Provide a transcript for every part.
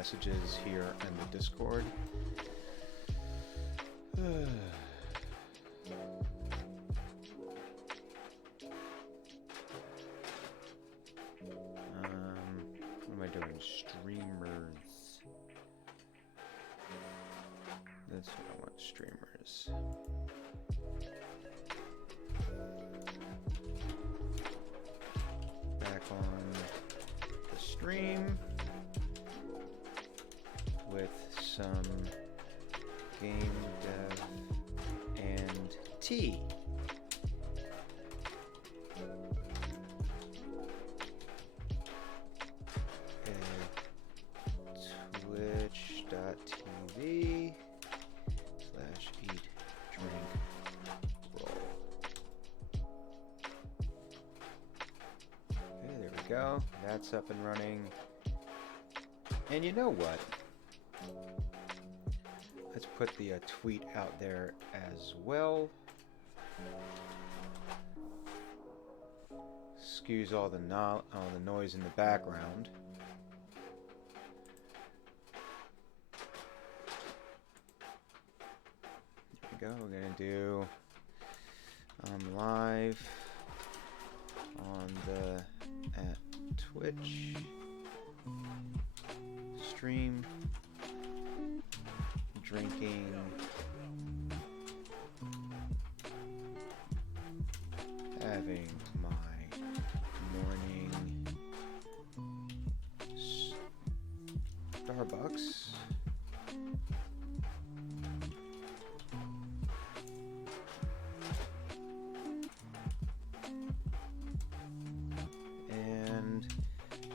messages here in the Discord. What am I doing? Streamers. That's what I want, streamers. Back on the stream with some game dev and tea. Go. That's up and running. And you know what? Let's put the tweet out there as well. Excuse all the noise in the background. There we go. We're gonna do live on the at Twitch stream, drinking having my morning Starbucks.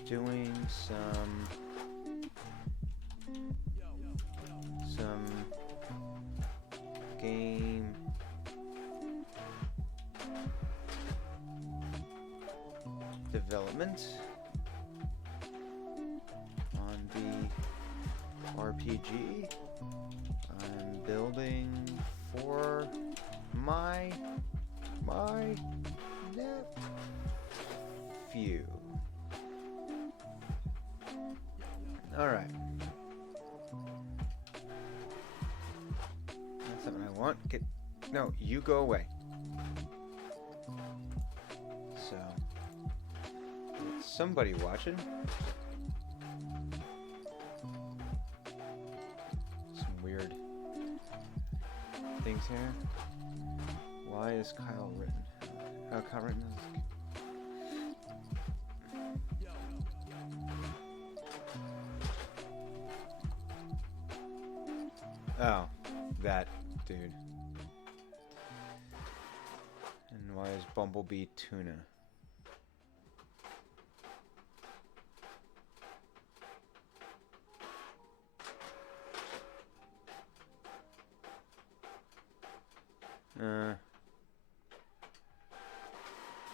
Doing some game development on the RPG I'm building for my nephew. All right. That's something I want. No, you go away. So, somebody watching. Some weird things here. Why is Kyle written? Kyle written is... Oh, that dude. And why is Bumblebee tuna?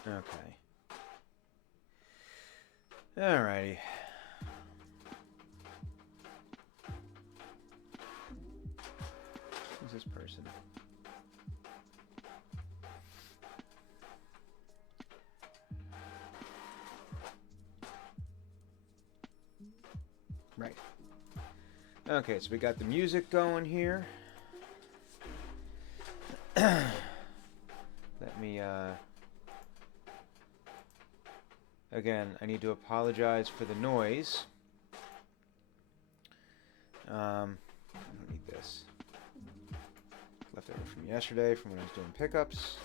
Okay. Alrighty. Who's this person? Right. Okay, so we got the music going here. Let me, again, I need to apologize for the noise. I don't need this. Left over from yesterday, from when I was doing pickups.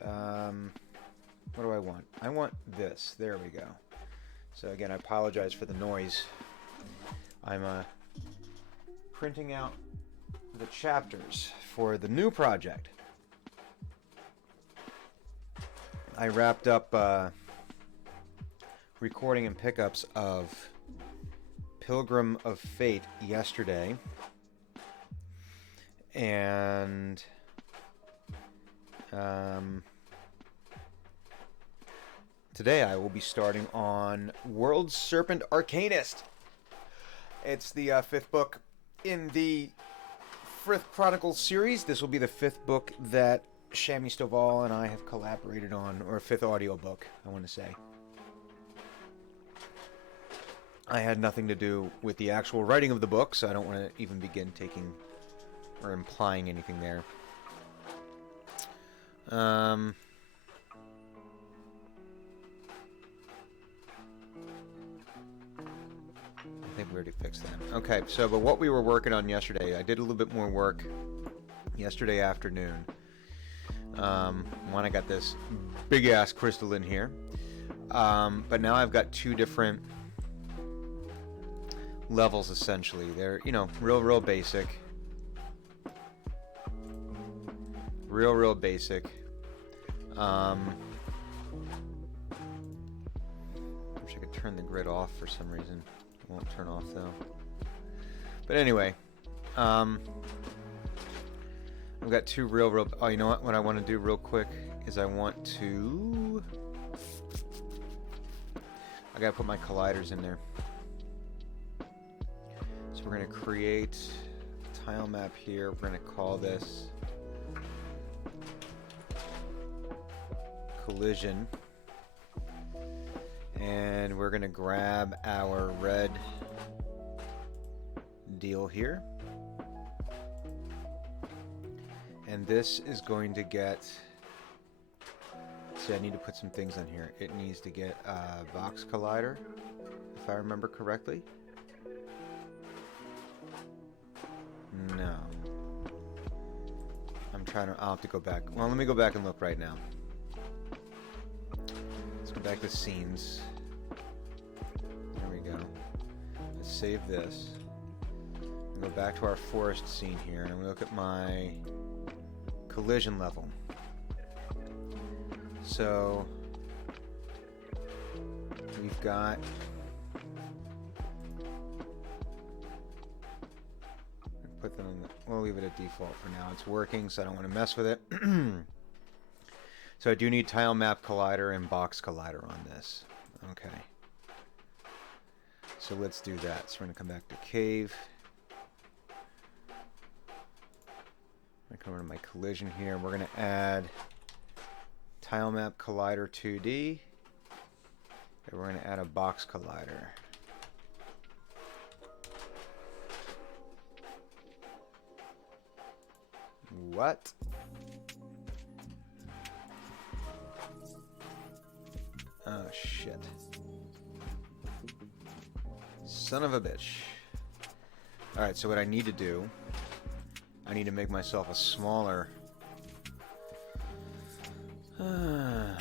What do I want? I want this. There we go. So again, I apologize for the noise. I'm printing out the chapters for the new project. I wrapped up recording and pickups of Pilgrim of Fate yesterday, and today I will be starting on World Serpent Arcanist. It's the fifth book in the Frith Chronicles series. This will be the fifth book that Shami Stovall and I have collaborated on, or fifth audiobook, I want to say. I had nothing to do with the actual writing of the book, so I don't want to even begin taking or implying anything there. I think we already fixed that. Okay, so but what we were working on yesterday, I did a little bit more work yesterday afternoon. When I got this big ass crystal in here, but now I've got two different levels essentially. They're, you know, real basic. Real basic. I wish I could turn the grid off for some reason. It won't turn off though. But anyway, I've got two real. Oh, you know what? What I want to do real quick is I gotta put my colliders in there. So we're gonna create a tile map here. We're gonna call this collision, and we're gonna grab our red deal here, and this is going to get, see, I need to put some things on here. It needs to get a box collider, if I remember correctly. No, I'll have to go back. Well, let me go back and look right now. Go back to scenes. There we go. Let's save this. Go back to our forest scene here, and we look at my collision level. So we've got put them in the, we'll leave it at default for now. It's working, so I don't want to mess with it. So I do need tile map collider and box collider on this. Okay. So let's do that. So we're going to come back to cave. I'm going to come over to my collision here. We're going to add tile map collider 2D. And we're going to add a box collider. What? Oh, shit. Son of a bitch. Alright, so what I need to do, I need to make myself a smaller... Where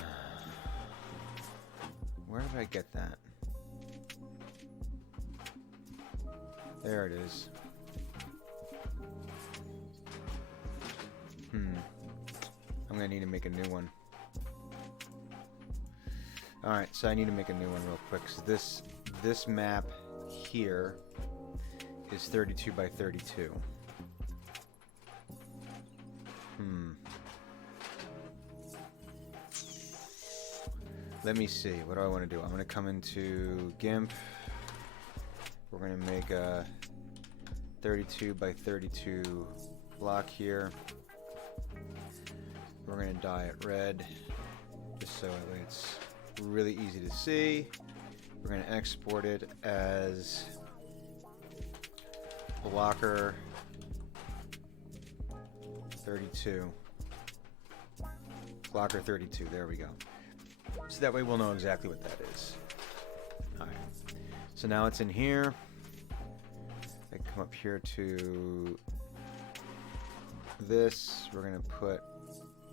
did I get that? There it is. I'm gonna need to make a new one. Alright, so I need to make a new one real quick. So this map here is 32 by 32. Let me see. What do I want to do? I'm going to come into GIMP. We're going to make a 32 by 32 block here. We're going to dye it red, just so it's really easy to see. We're going to export it as blocker 32. Blocker 32, there we go. So that way we'll know exactly what that is. Alright, so now it's in here. I can come up here to this. We're going to put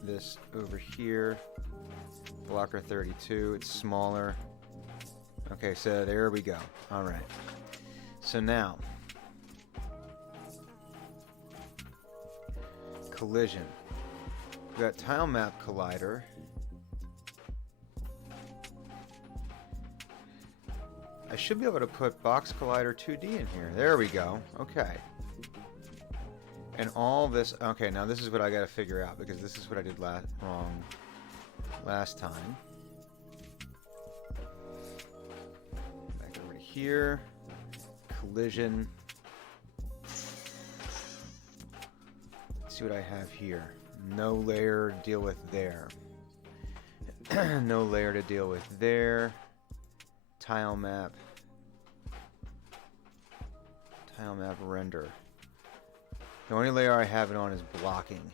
this over here. Blocker 32, it's smaller. Okay, so there we go. Alright. So now, collision. We've got tile map collider. I should be able to put box collider 2D in here. There we go. Okay. And all this... Okay, now this is what I got to figure out, because this is what I did wrong last time. Back over to here. Collision. Let's see what I have here. No layer to deal with there. No layer to deal with there. Tile map. Tile map render. The only layer I have it on is blocking.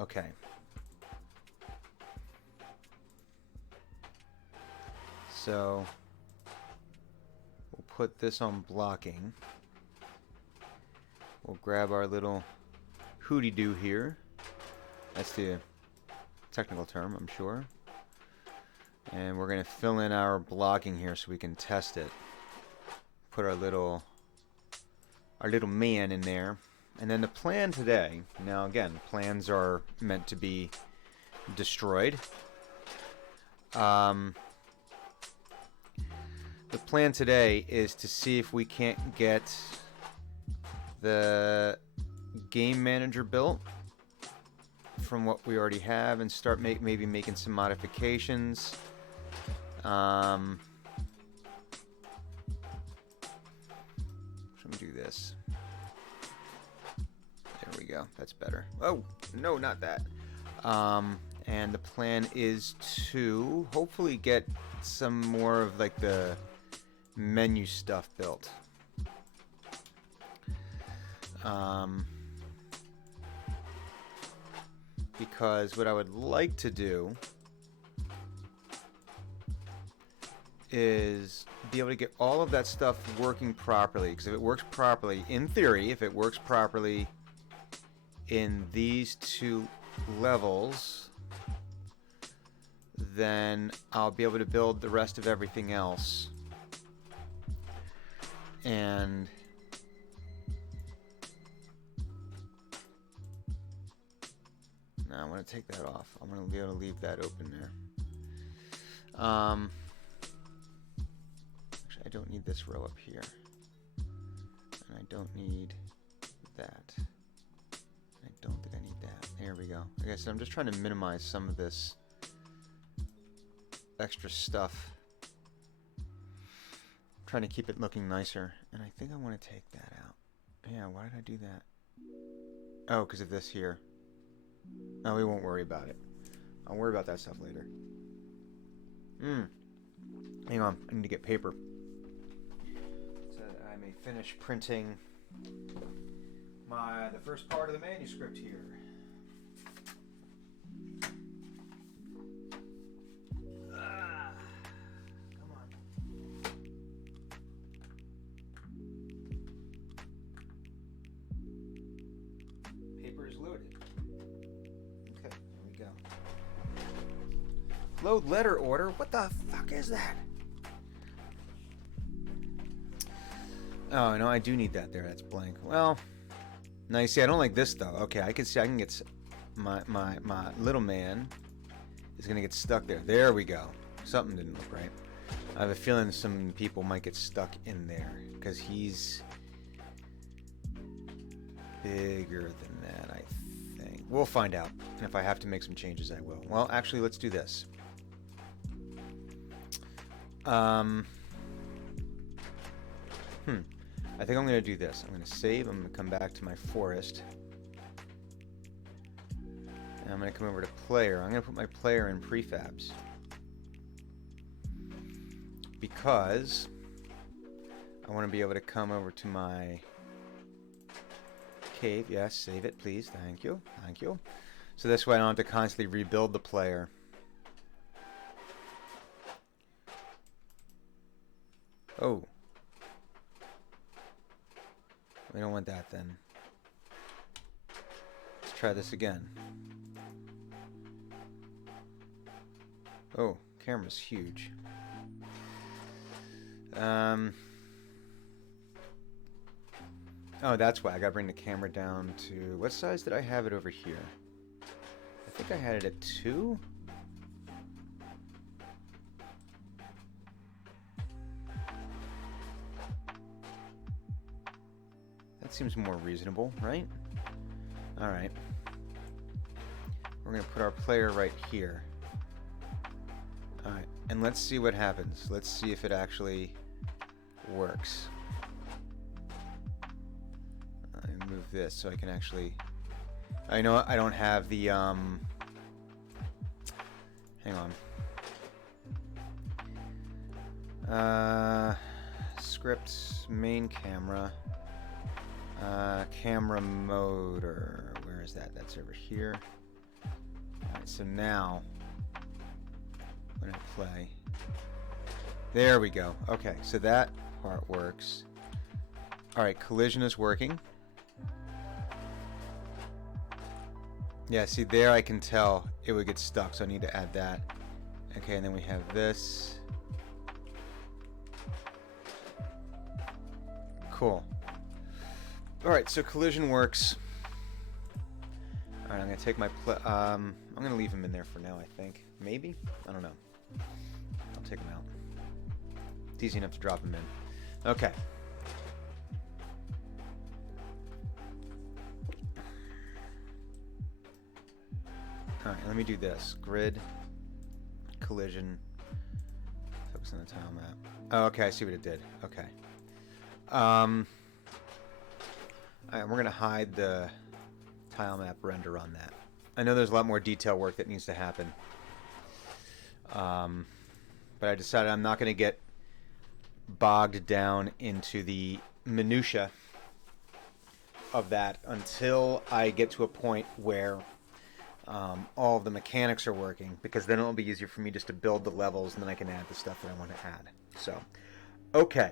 Okay. So we'll put this on blocking. We'll grab our little hooty-doo here. That's the technical term, I'm sure. And we're going to fill in our blocking here so we can test it. Put our little man in there. And then the plan today, now again, plans are meant to be destroyed. The plan today is to see if we can't get the game manager built from what we already have and start maybe making some modifications. Let me do this. There we go. That's better. Oh, no, not that. And the plan is to hopefully get some more of like the menu stuff built. Because what I would like to do is be able to get all of that stuff working properly. Because if it works properly, in theory, if it works properly in these two levels, then I'll be able to build the rest of everything else. And now I want to take that off. I'm going to be able to leave that open there. Actually, I don't need this row up here. And I don't need that. I don't think I need that. There we go. Like I said, I'm just trying to minimize some of this extra stuff. Trying to keep it looking nicer. And I think I want to take that out. Yeah, why did I do that? Oh, because of this here. No, we won't worry about it. I'll worry about that stuff later. Hang on, I need to get paper. So that I may finish printing the first part of the manuscript here. Come on. Paper is loaded. Okay, there we go. Load letter order? What the fuck is that? Oh, no, I do need that there. That's blank. Well, now you see, I don't like this though. Okay, I can see I can get my little man is gonna get stuck there. There we go. Something didn't look right. I have a feeling some people might get stuck in there because he's bigger than that, I think. We'll find out. And if I have to make some changes, I will. Well, actually, let's do this. I think I'm going to do this. I'm going to save. I'm going to come back to my forest. And I'm going to come over to player. I'm going to put my player in prefabs. Because I want to be able to come over to my cave. Yes, save it, please. Thank you. Thank you. So this way I don't have to constantly rebuild the player. Oh. We don't want that then. Let's try this again. Oh, camera's huge. Oh, that's why I gotta bring the camera down to... What size did I have it over here? I think I had it at 2? That seems more reasonable, right? Alright. We're gonna put our player right here. Alright, and let's see what happens. Let's see if it actually works. I move this so I can actually... I know I don't have the, hang on. script, main camera, camera motor. Where is that? That's over here. Alright, so now when I play, there we go. Okay, so that part works. Alright, collision is working. Yeah, see there I can tell it would get stuck, so I need to add that. Okay, and then we have this. Cool. Alright, so collision works. Alright, I'm gonna take my I'm gonna leave him in there for now, I think. Maybe? I don't know. I'll take him out. It's easy enough to drop him in. Okay. Alright, let me do this. Grid, collision, focus on the tile map. Oh, okay, I see what it did. Okay. Alright, we're gonna hide the tile map render on that. I know there's a lot more detail work that needs to happen. But I decided I'm not gonna get bogged down into the minutia of that until I get to a point where all of the mechanics are working, because then it'll be easier for me just to build the levels and then I can add the stuff that I want to add. So, okay.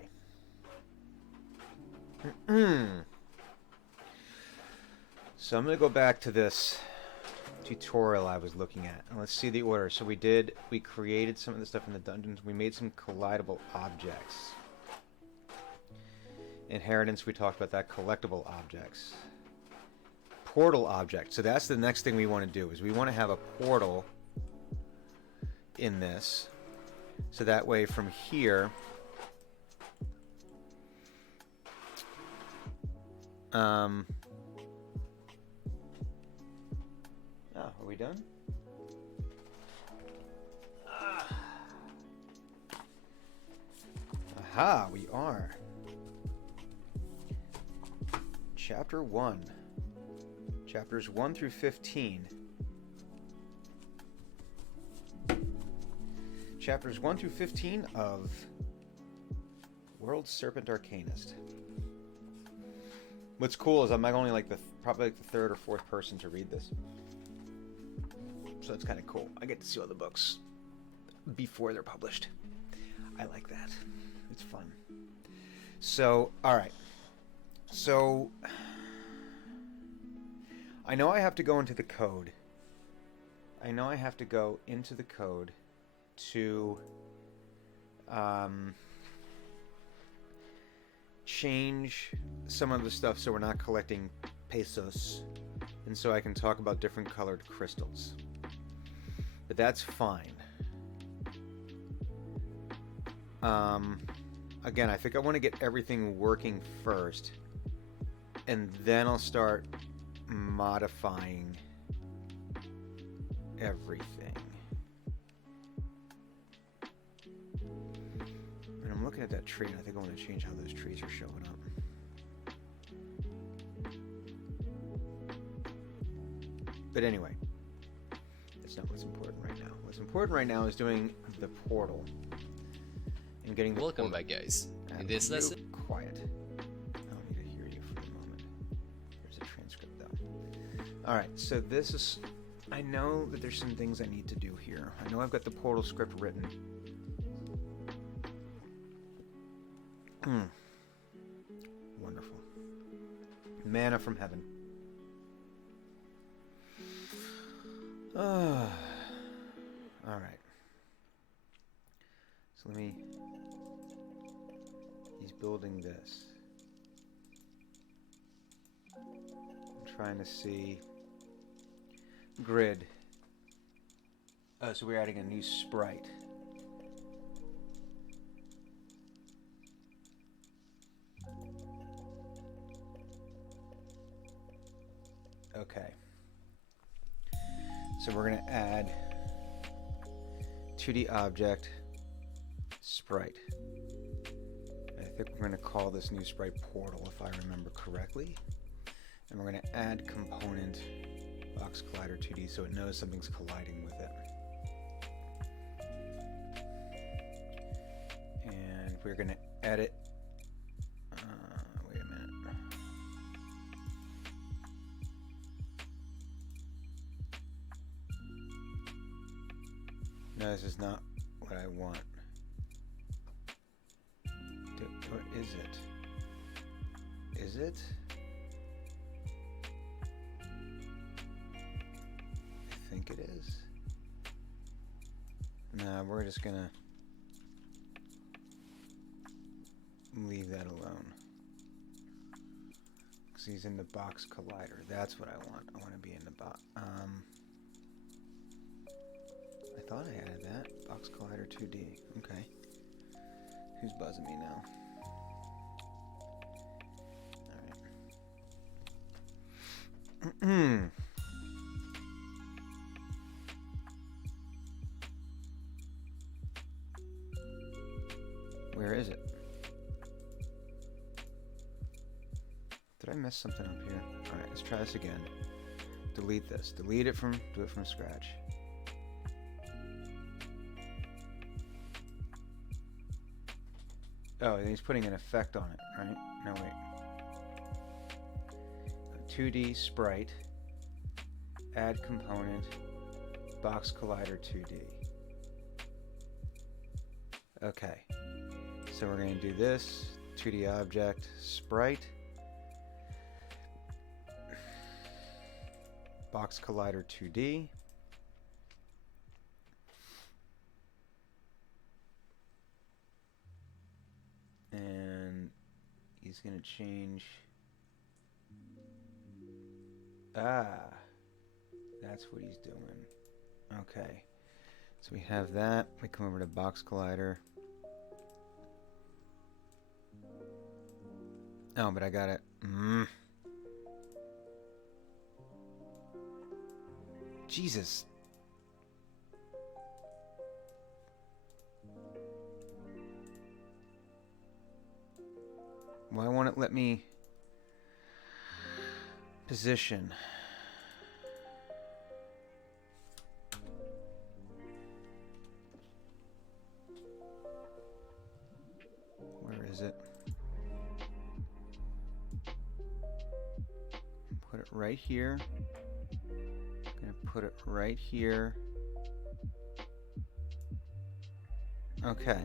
So I'm going to go back to this tutorial I was looking at, and let's see the order. So we created some of the stuff in the dungeons. We made some collidable objects. Inheritance, we talked about that. Collectible objects. Portal object. So that's the next thing we want to do, is we want to have a portal in this. So that way from here, oh, are we done? Aha, we are. Chapter 1. Chapters 1 through 15. Chapters 1 through 15 of World Serpent Arcanist. What's cool is I'm only like probably like the third or fourth person to read this. So that's kind of cool. I get to see all the books before they're published. I like that. It's fun. So, alright. So, I know I have to go into the code. To change some of the stuff so we're not collecting pesos, and so I can talk about different colored crystals. But that's fine. Again, I think I want to get everything working first, and then I'll start modifying everything. And I'm looking at that tree, and I think I want to change how those trees are showing up. But anyway, that's not what's important right now. What's important right now is doing the portal and getting the Welcome portal. back, guys. In this lesson, Quiet. I don't need to hear you for the moment. There's a transcript though. Alright, so this is... I know that there's some things I need to do here. I know I've got the portal script written. Wonderful. Manna from heaven. Alright. So let me... He's building this. I'm trying to see... Grid. So we're adding a new sprite. Okay. So we're going to add 2D object sprite. I think we're going to call this new sprite portal, if I remember correctly. And we're going to add component box collider 2D so it knows something's colliding with it. And we're going to edit No, this is not what I want. Or is it? Is it? I think it is. Nah, we're just gonna leave that alone. Because he's in the box collider. That's what I want. I want to be in the box. I thought I added that. Box collider 2D. Okay. Who's buzzing me now? Alright. Where is it? Did I mess something up here? Alright, let's try this again. Delete this. Do it from scratch. Oh, and he's putting an effect on it, right? No, wait. 2D sprite. Add component. Box collider 2D. Okay. So we're going to do this. 2D object sprite. Box collider 2D. And he's going to change. That's what he's doing. Okay. So we have that. We come over to box collider. Oh, but I got it. Jesus. Why won't it let me position? Where is it? Put it right here. I'm gonna put it right here. Okay.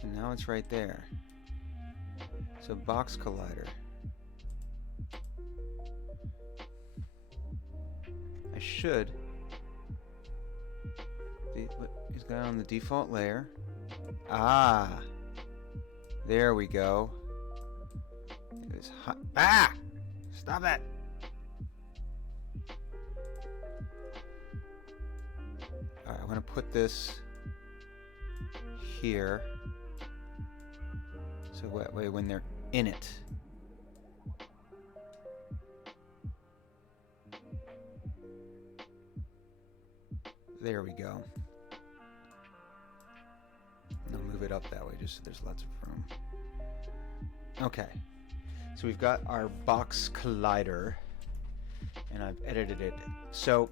So now it's right there. So box collider. I should. He's got it on the default layer. Ah. There we go. It was hot. Ah! Stop it! Alright, I'm gonna put this here. So that way when they're in it. There we go. I'll move it up that way just so there's lots of room. Okay. So we've got our box collider and I've edited it. So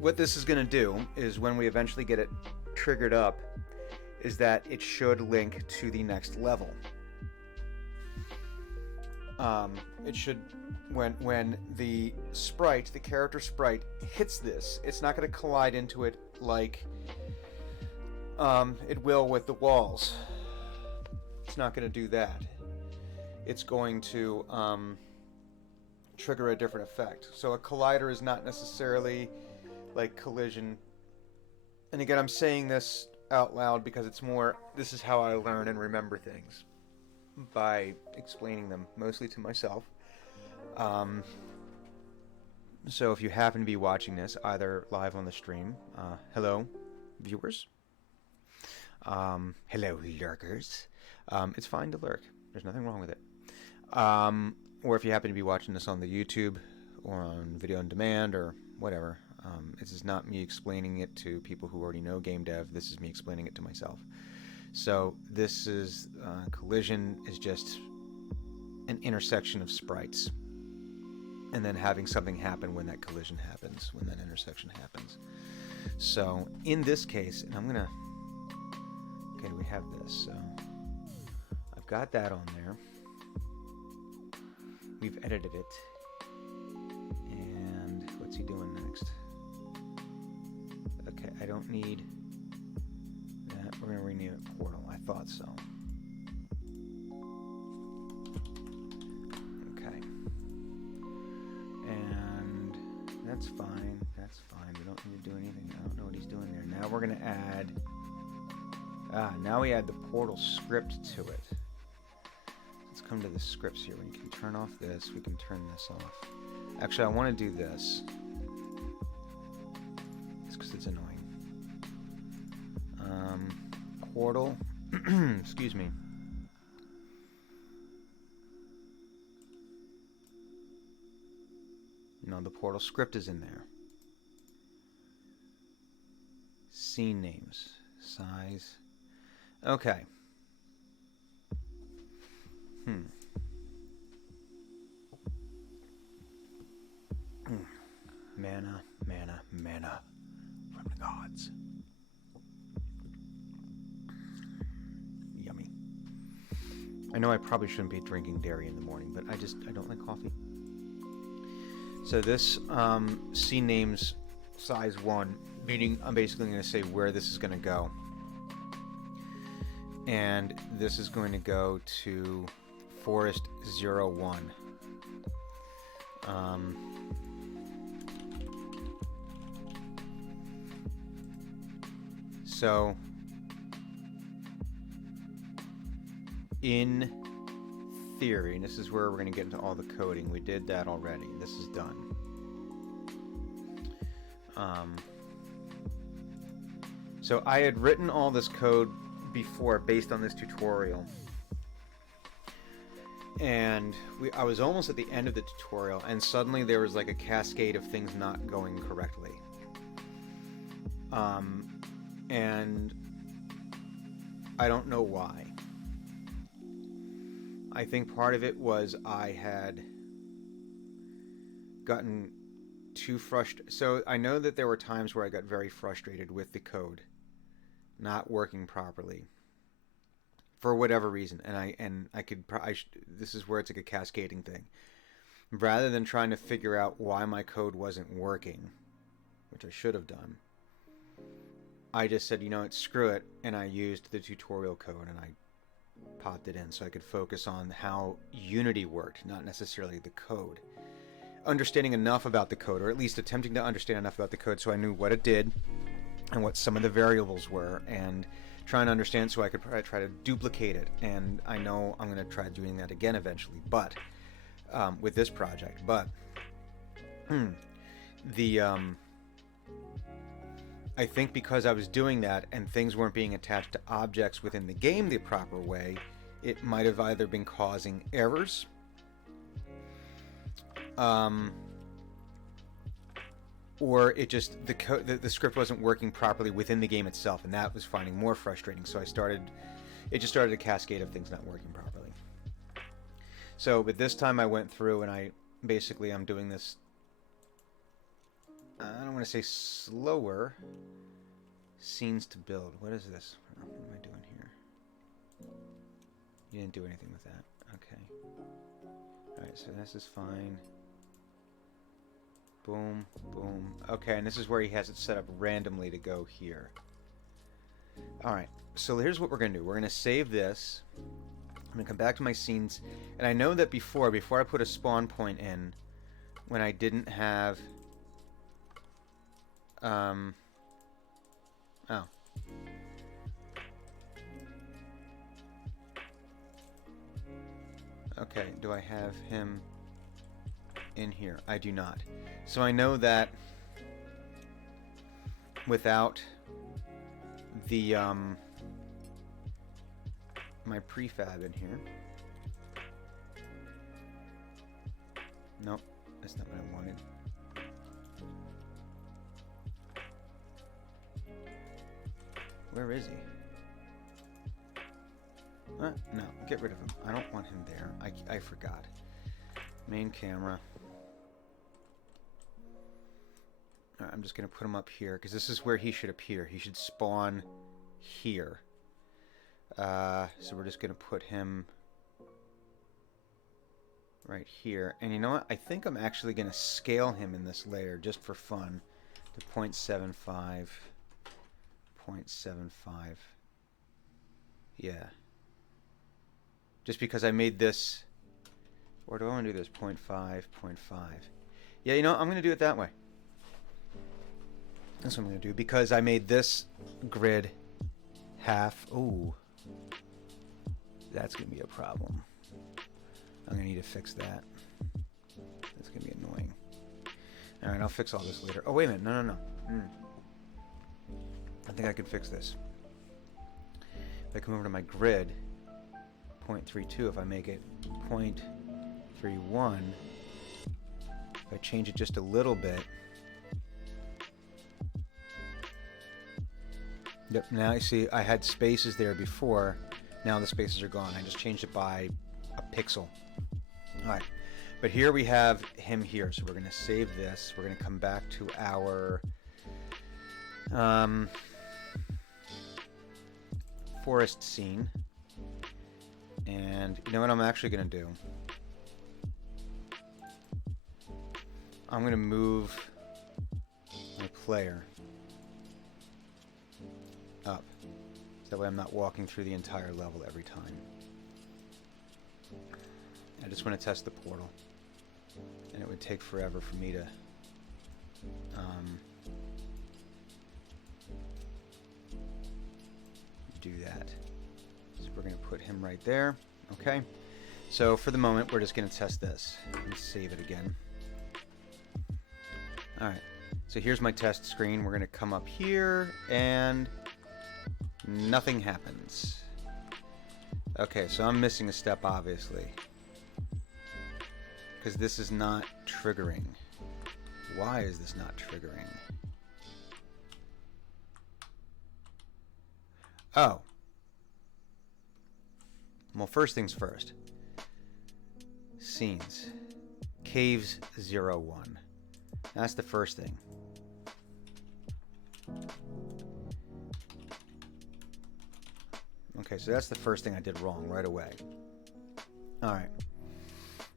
what this is going to do is when we eventually get it triggered up is that it should link to the next level. It should, when the sprite, the character sprite hits this, it's not going to collide into it like it will with the walls. It's not going to do that. It's going to trigger a different effect. So a collider is not necessarily like collision. And again, I'm saying this out loud because it's more, this is how I learn and remember things, by explaining them mostly to myself. So if you happen to be watching this either live on the stream, hello viewers, hello lurkers, it's fine to lurk, there's nothing wrong with it, or if you happen to be watching this on the YouTube or on video on demand or whatever, this is not me explaining it to people who already know game dev, this is me explaining it to myself. So this is, collision is just an intersection of sprites. And then having something happen when that collision happens, when that intersection happens. So in this case, and I'm gonna, okay, we have this, so I've got that on there. We've edited it. And what's he doing next? Okay, I don't need that. We're going to rename it Portal. I thought so. Okay. And that's fine. That's fine. We don't need to do anything. I don't know what he's doing there. Now we're going to add... now we add the Portal script to it. Let's come to the scripts here. We can turn off this. We can turn this off. Actually, I want to do this. It's because it's annoying. Portal. Excuse me. No, the Portal script is in there. Scene names. Size. Okay. Mana, mana, mana from the gods. Yummy. I know I probably shouldn't be drinking dairy in the morning, but I don't like coffee. So this scene names size 1, meaning I'm basically going to say where this is going to go. And this is going to go to Forest 01. So, in theory, and this is where we're going to get into all the coding. We did that already. This is done. So I had written all this code before based on this tutorial. And I was almost at the end of the tutorial, and suddenly there was like a cascade of things not going correctly. And I don't know why. I think part of it was I had gotten too frustrated. So I know that there were times where I got very frustrated with the code not working properly for whatever reason, and this is where it's like a cascading thing. Rather than trying to figure out why my code wasn't working, which I should have done, I just said, you know what, screw it, and I used the tutorial code and I popped it in so I could focus on how Unity worked, not necessarily the code. Understanding enough about the code, or at least attempting to understand enough about the code so I knew what it did and what some of the variables were, and trying to understand so I could try to duplicate it. And I know I'm going to try doing that again eventually, but with this project. But I think because I was doing that and things weren't being attached to objects within the game the proper way, it might have either been causing errors, or it just the script wasn't working properly within the game itself, and that was finding more frustrating. So it just started a cascade of things not working properly. So, but this time I went through and I'm doing this. I don't want to say slower. Scenes to build. What is this? What am I doing here? You didn't do anything with that. Okay. Alright, so this is fine. Boom, boom. Okay, and this is where he has it set up randomly to go here. Alright, so here's what we're going to do. We're going to save this. I'm going to come back to my scenes. And I know that before I put a spawn point in, when I didn't have... Oh. Okay, do I have him in here? I do not. So I know that without the my prefab in here. Nope, that's not what I wanted. Where is he? No, get rid of him. I don't want him there. I forgot. Main camera. Alright, I'm just going to put him up here, because this is where he should appear. He should spawn here. So we're just going to put him right here. And you know what? I think I'm actually going to scale him in this layer, just for fun, to 0.75. 0.75. Yeah. Just because I made this, or do I want to do this? 0.5, 0.5. Yeah, you know, I'm going to do it that way. That's what I'm going to do, because I made this grid half. Ooh. That's going to be a problem. I'm going to need to fix that. That's going to be annoying. Alright, I'll fix all this later. Oh, wait a minute. No. I think I can fix this. If I come over to my grid, 0.32, if I make it 0.31, if I change it just a little bit. Yep, now you see I had spaces there before. Now the spaces are gone. I just changed it by a pixel. Alright, but here we have him here. So we're going to save this. We're going to come back to our forest scene. And you know what I'm actually going to do? I'm going to move my player up. That way I'm not walking through the entire level every time. I just want to test the portal. And it would take forever for me to do that. So we're going to put him right there. Okay. So for the moment, we're just going to test this. Let's save it again. Alright. So here's my test screen. We're going to come up here and nothing happens. Okay, so I'm missing a step, obviously. Because this is not triggering. Why is this not triggering? Oh. Well, first things first. Scenes. Caves 01. That's the first thing. Okay, so that's the first thing I did wrong right away. Alright.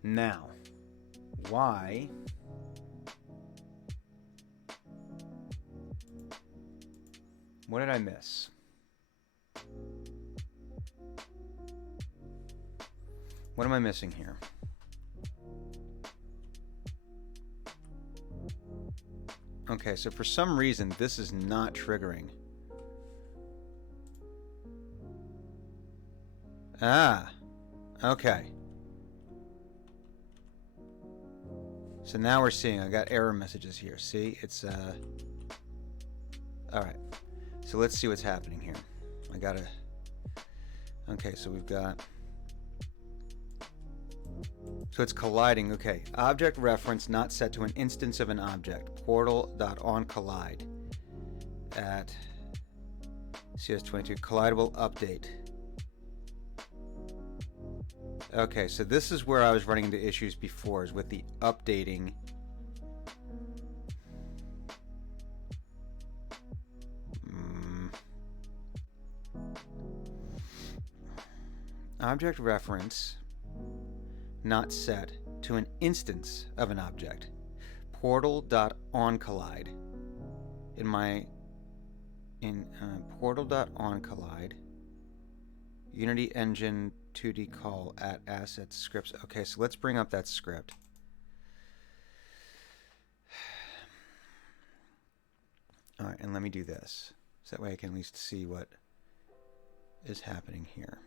Now, why... What did I miss? What am I missing here? Okay, so for some reason, this is not triggering. Ah, okay. So now we're seeing, I got error messages here. See, it's, alright. So let's see what's happening here. I gotta, okay, so we've got, so it's colliding, okay. Object reference not set to an instance of an object. Portal.onCollide at CS22. Collidable update. Okay, so this is where I was running into issues before, is with the updating. Object reference not set to an instance of an object. Portal.onCollide. Portal.onCollide. Unity Engine 2D call at assets scripts. Okay, so let's bring up that script. All right, and let me do this. So that way I can at least see what is happening here.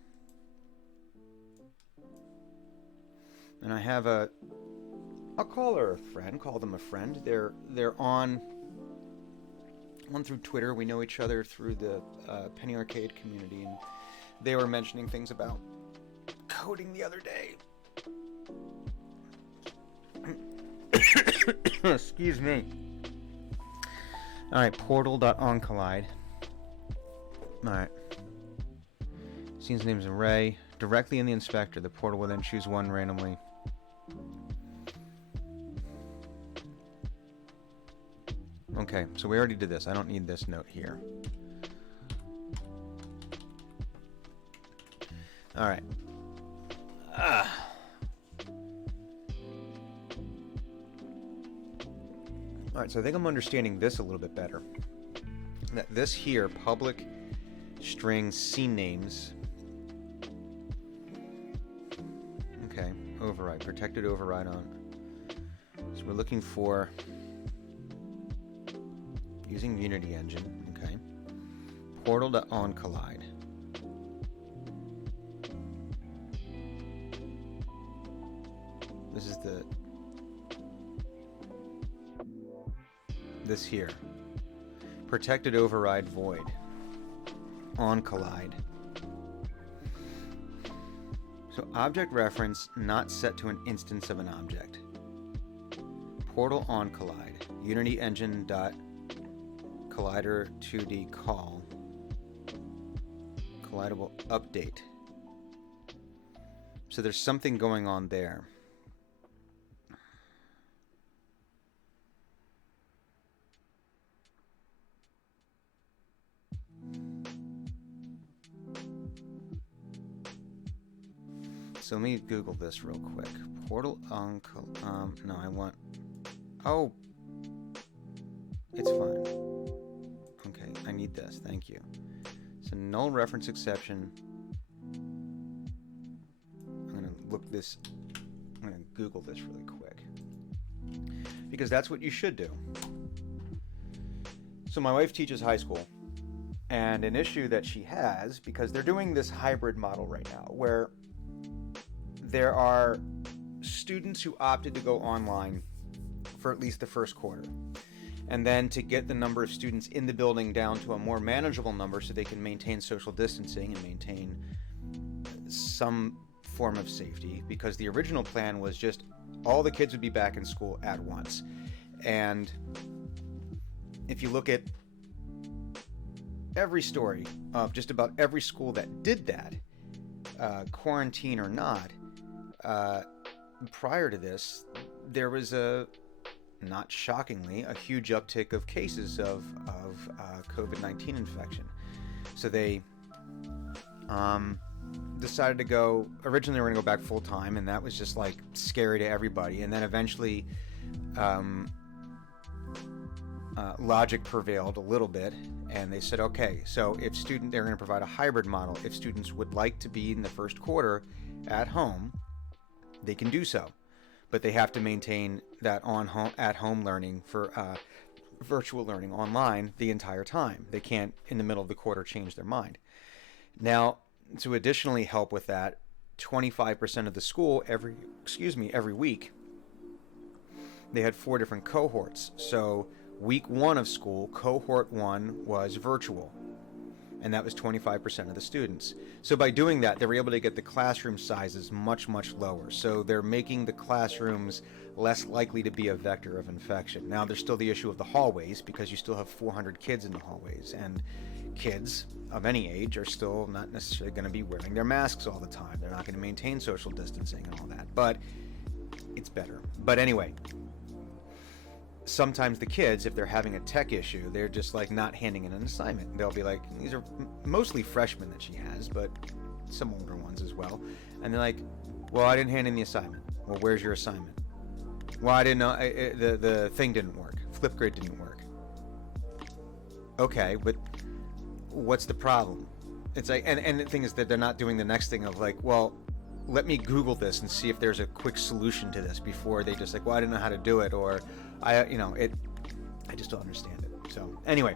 And I have a, I'll call her a friend, call them a friend. They're on through Twitter. We know each other through the Penny Arcade community, and they were mentioning things about coding the other day. Excuse me. Alright, portal.onCollide. Alright. Scene's name is Array. Directly in the inspector, the portal will then choose one randomly. Okay, so we already did this. I don't need this note here. Alright. Alright, so I think I'm understanding this a little bit better. that this here public string scene names. Okay, override, protected override on. So we're looking for using Unity Engine. Okay, portal to on collide. This is this here. Protected override void. On collide. So object reference not set to an instance of an object. Portal on collide. Unity Engine dot collider 2D call. Collidable update. So there's something going on there. So let me Google this real quick. Portal on, no, I want, oh, it's fine. Okay, I need this, thank you. So null reference exception. I'm gonna I'm gonna Google this really quick. Because that's what you should do. So my wife teaches high school. And an issue that she has, because they're doing this hybrid model right now, where there are students who opted to go online for at least the first quarter. And then to get the number of students in the building down to a more manageable number so they can maintain social distancing and maintain some form of safety, because the original plan was just all the kids would be back in school at once. And if you look at every story of just about every school that did that, quarantine or not, prior to this, there was not shockingly, a huge uptick of cases of COVID-19 infection. So they decided to go, originally they were going to go back full time, and that was just like scary to everybody. And then eventually logic prevailed a little bit, and they said, okay, so if they're going to provide a hybrid model. If students would like to be in the first quarter at home, they can do so, but they have to maintain that at-home learning for virtual learning online the entire time. They can't, in the middle of the quarter, change their mind. Now, to additionally help with that, 25% of the school every week, they had 4 different cohorts. So week 1 of school, cohort 1 was virtual, and that was 25% of the students. So by doing that, they were able to get the classroom sizes much, much lower. So they're making the classrooms less likely to be a vector of infection. Now, there's still the issue of the hallways, because you still have 400 kids in the hallways, and kids of any age are still not necessarily going to be wearing their masks all the time. They're not going to maintain social distancing and all that, but it's better. But anyway, sometimes the kids, if they're having a tech issue, they're just like not handing in an assignment. They'll be like, these are mostly freshmen that she has, but some older ones as well. And they're like, well, I didn't hand in the assignment. Well, where's your assignment? Well, I didn't know, the thing didn't work. Flipgrid didn't work. Okay, but what's the problem? It's like, and the thing is that they're not doing the next thing of like, well, let me Google this and see if there's a quick solution to this before they just like, well, I didn't know how to do it, or I just don't understand it. So anyway,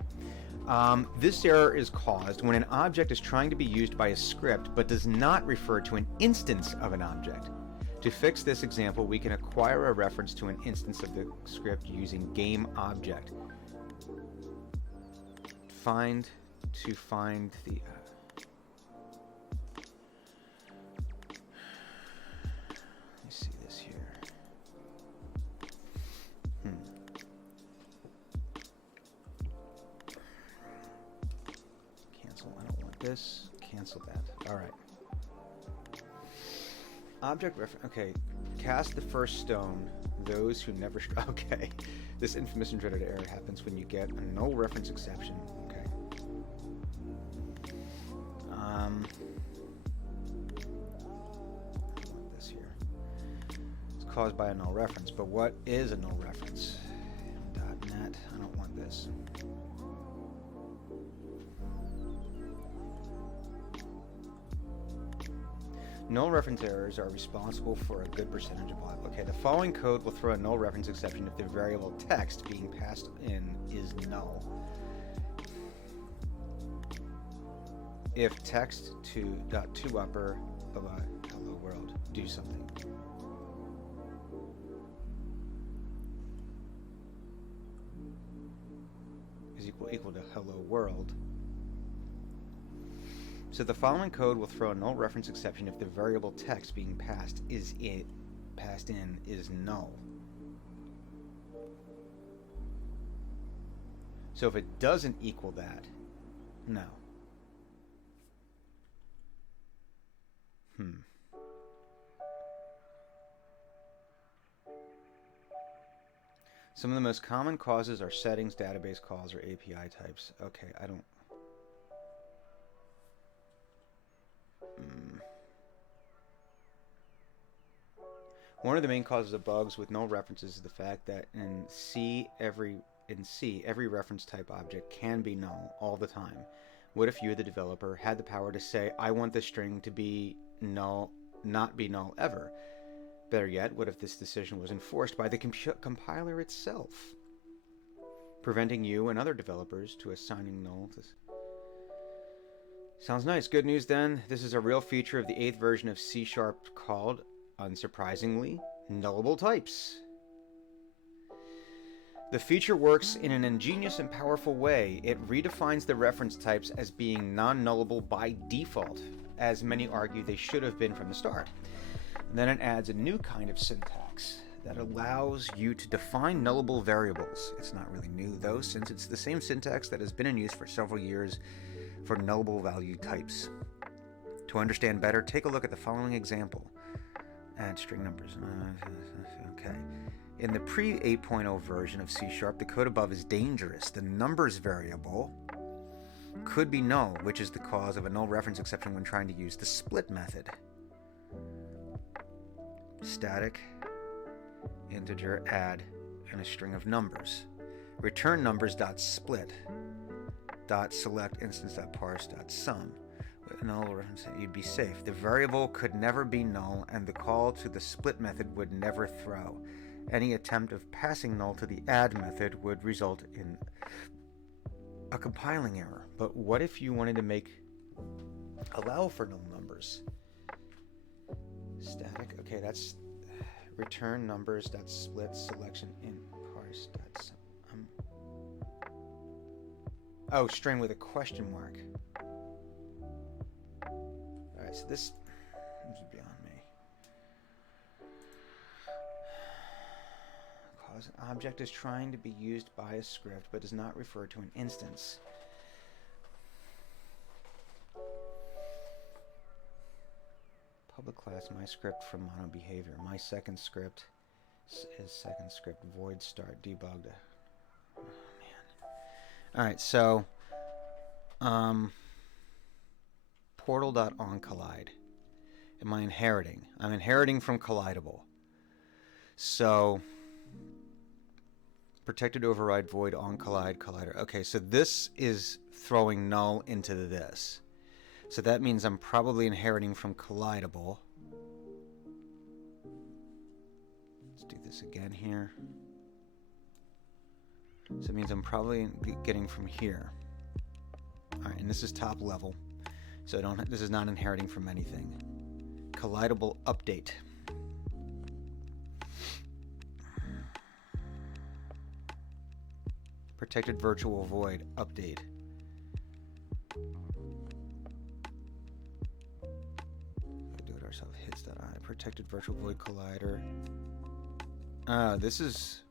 this error is caused when an object is trying to be used by a script but does not refer to an instance of an object. To fix this example, we can acquire a reference to an instance of the script using GameObject. Find the let me see this here. Cancel. I don't want this. Cancel that. All right. Object reference. Okay. Cast the first stone. Those who never. Okay. This infamous and dreaded error happens when you get a null reference exception. Okay. I want this here. It's caused by a null reference, but what is a null reference? .NET. I don't want this. Null reference errors are responsible for a good percentage of all. Okay, the following code will throw a null reference exception if the variable text being passed in is null. If text to upper hello world do something. Is equal to hello world. So the following code will throw a null reference exception if the variable text being passed in is null. So if it doesn't equal that, no. Some of the most common causes are settings, database calls, or API types. Okay, I don't... One of the main causes of bugs with null references is the fact that in C, every reference type object can be null all the time. What if you, the developer, had the power to say, I want the string to be null, not be null ever? Better yet, what if this decision was enforced by the compiler itself, preventing you and other developers to assigning null to... Sounds nice. Good news then. This is a real feature of the 8th version of C# called, unsurprisingly, nullable types. The feature works in an ingenious and powerful way. It redefines the reference types as being non-nullable by default, as many argue they should have been from the start. And then it adds a new kind of syntax that allows you to define nullable variables. It's not really new though, since it's the same syntax that has been in use for several years for nullable value types. To understand better, take a look at the following example. Add string numbers. Okay. In the pre-8.0 version of C#, the code above is dangerous. The numbers variable could be null, which is the cause of a null reference exception when trying to use the split method. Static, integer, add, and a string of numbers. Return numbers.split, .select instance.parse.sum. With null reference, you'd be safe. The variable could never be null, and the call to the split method would never throw. Any attempt of passing null to the add method would result in a compiling error. But what if you wanted to allow for null numbers? Static, okay, that's return numbers.split selection in parse.sum. Oh, string with a question mark. Alright, so this is beyond me. Cause an object is trying to be used by a script but does not refer to an instance. Public class my script from mono behavior. My second script is second script void start debugged. Oh man. Alright, so portal.onCollide. Am I inheriting? I'm inheriting from collidable. So protected override void on collide collider. Okay, so this is throwing null into this. So that means I'm probably inheriting from collidable. Let's do this again here. So it means I'm probably getting from here. Alright, and this is top level. So this is not inheriting from anything. Collidable update. Protected virtual void update. Do it ourselves. Hits.i. Protected virtual void collider. This is.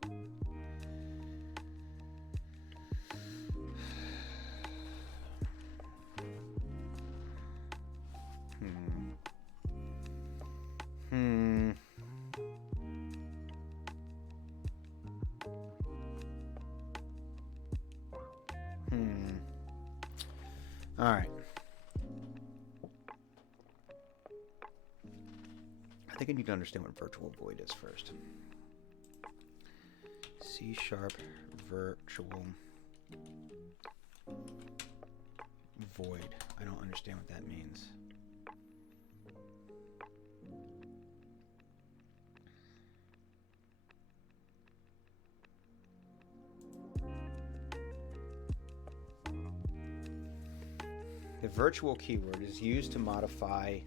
All right. I think I need to understand what virtual void is first. C# virtual void. I don't understand what that means. The virtual keyword is used to modify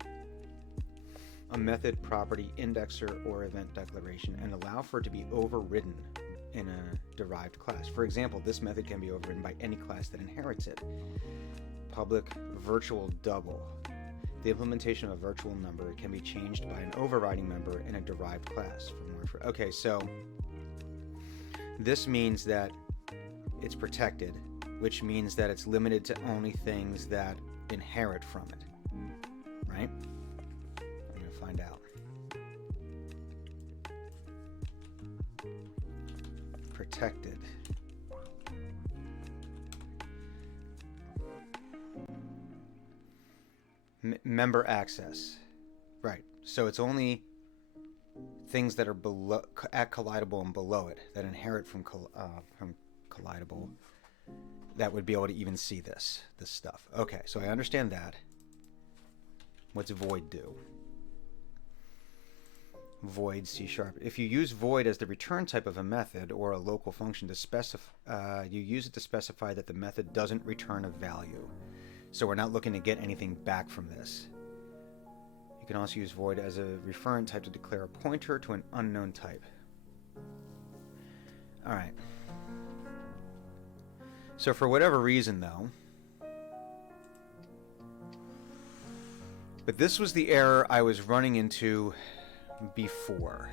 a method, property, indexer, or event declaration and allow for it to be overridden in a derived class. For example, this method can be overridden by any class that inherits it. Public virtual double. The implementation of a virtual number can be changed by an overriding member in a derived class. Okay, so this means that it's protected, which means that it's limited to only things that inherit from it, right? I'm going to find out. Protected. Member access. Right. So it's only things that are below, at Collidable and below it, that inherit from Collidable, that would be able to even see this stuff. Okay, so I understand that. What's void do? Void C#. If you use void as the return type of a method or a local function to specify, you use it to specify that the method doesn't return a value. So we're not looking to get anything back from this. You can also use void as a referent type to declare a pointer to an unknown type. All right. So for whatever reason, though, but this was the error I was running into before.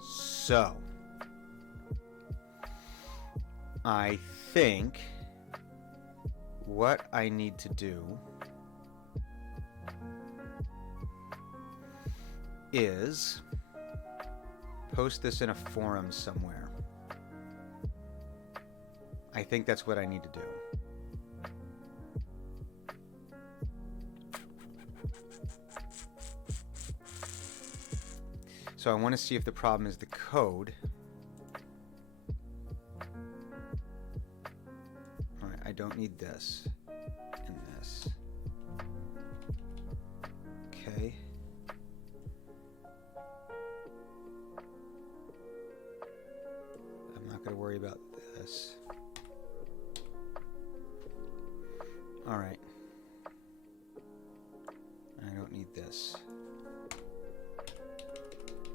So I think what I need to do is post this in a forum somewhere. I think that's what I need to do. So I want to see if the problem is the code. All right, I don't need this and this. Okay. I'm not going to worry about this. All right. I don't need this.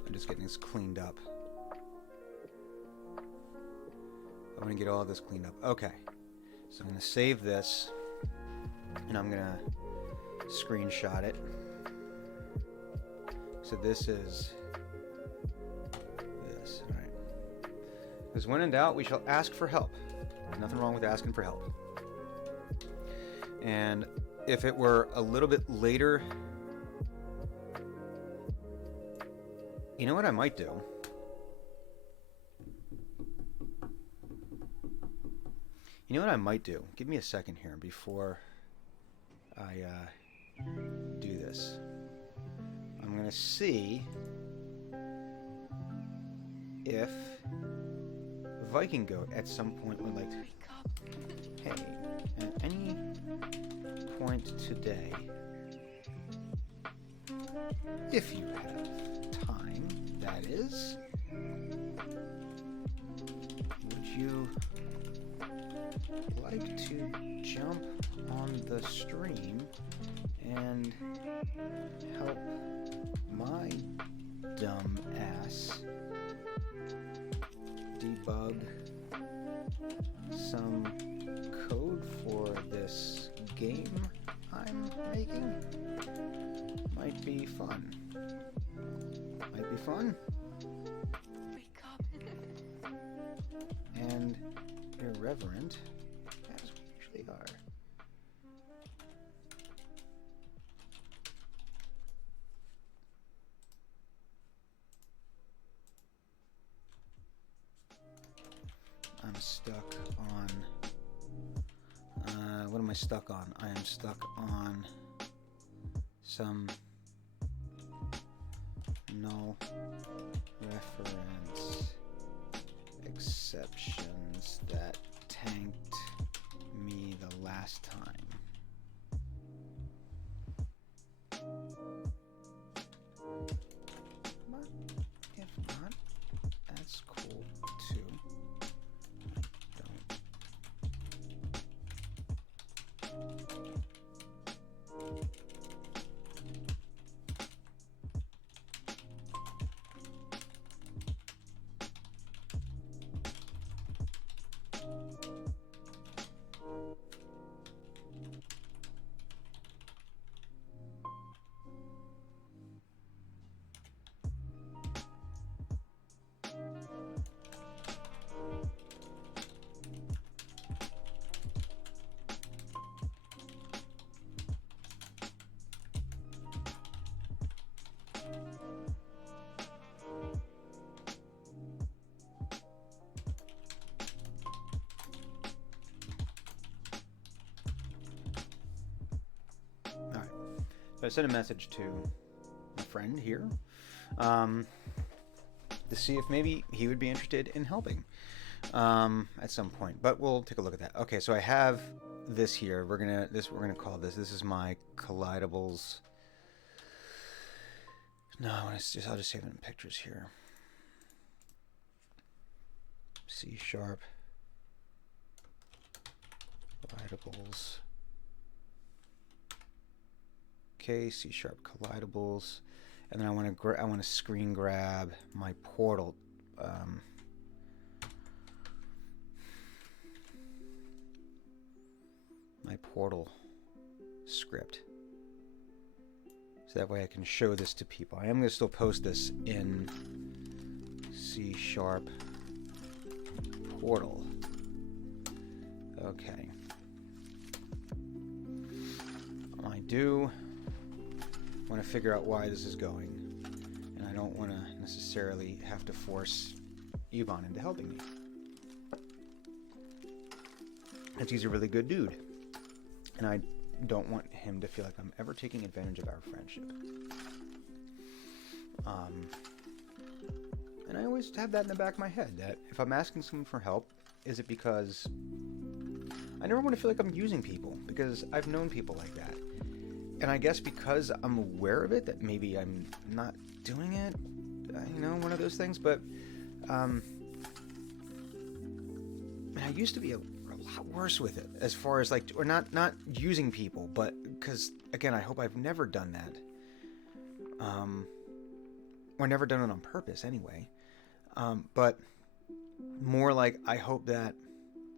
I'm just getting this cleaned up. I'm going to get all this cleaned up. Okay. So I'm going to save this, and I'm going to screenshot it. So this is this. All right. Because when in doubt, we shall ask for help. There's nothing wrong with asking for help. And if it were a little bit later, you know what I might do? You know what I might do? Give me a second here before I do this. I'm going to see if Viking Goat at some point would like to... Hey, at any point today, if you have time, that is, would you like to jump on the stream and help my dumb ass debug some code for this game I'm making? Might be fun. Might be fun. Wake up. And irreverent, as we usually are. I'm stuck on... what am I stuck on? I am stuck on some null reference exceptions that tanked me the last time. But if not, that's cool too. So I sent a message to my friend here to see if maybe he would be interested in helping at some point. But we'll take a look at that. Okay, so I have this here. We're gonna call this. This is my collidables. No, I'll just save it in pictures here. C# collidables. Okay, C# collidables, and then I want to screen grab my portal. My portal script, so that way I can show this to people. I am going to still post this in C# portal. Okay. I do want to figure out why this is going, and I don't want to necessarily have to force Yvonne into helping me. And he's a really good dude, and I don't want him to feel like I'm ever taking advantage of our friendship. And I always have that in the back of my head, that if I'm asking someone for help, is it because I never want to feel like I'm using people, because I've known people like that. And I guess because I'm aware of it, that maybe I'm not doing it, one of those things. But I used to be a lot worse with it, as far as or not using people, but because again, I hope I've never done that, or never done it on purpose anyway. But more like, I hope that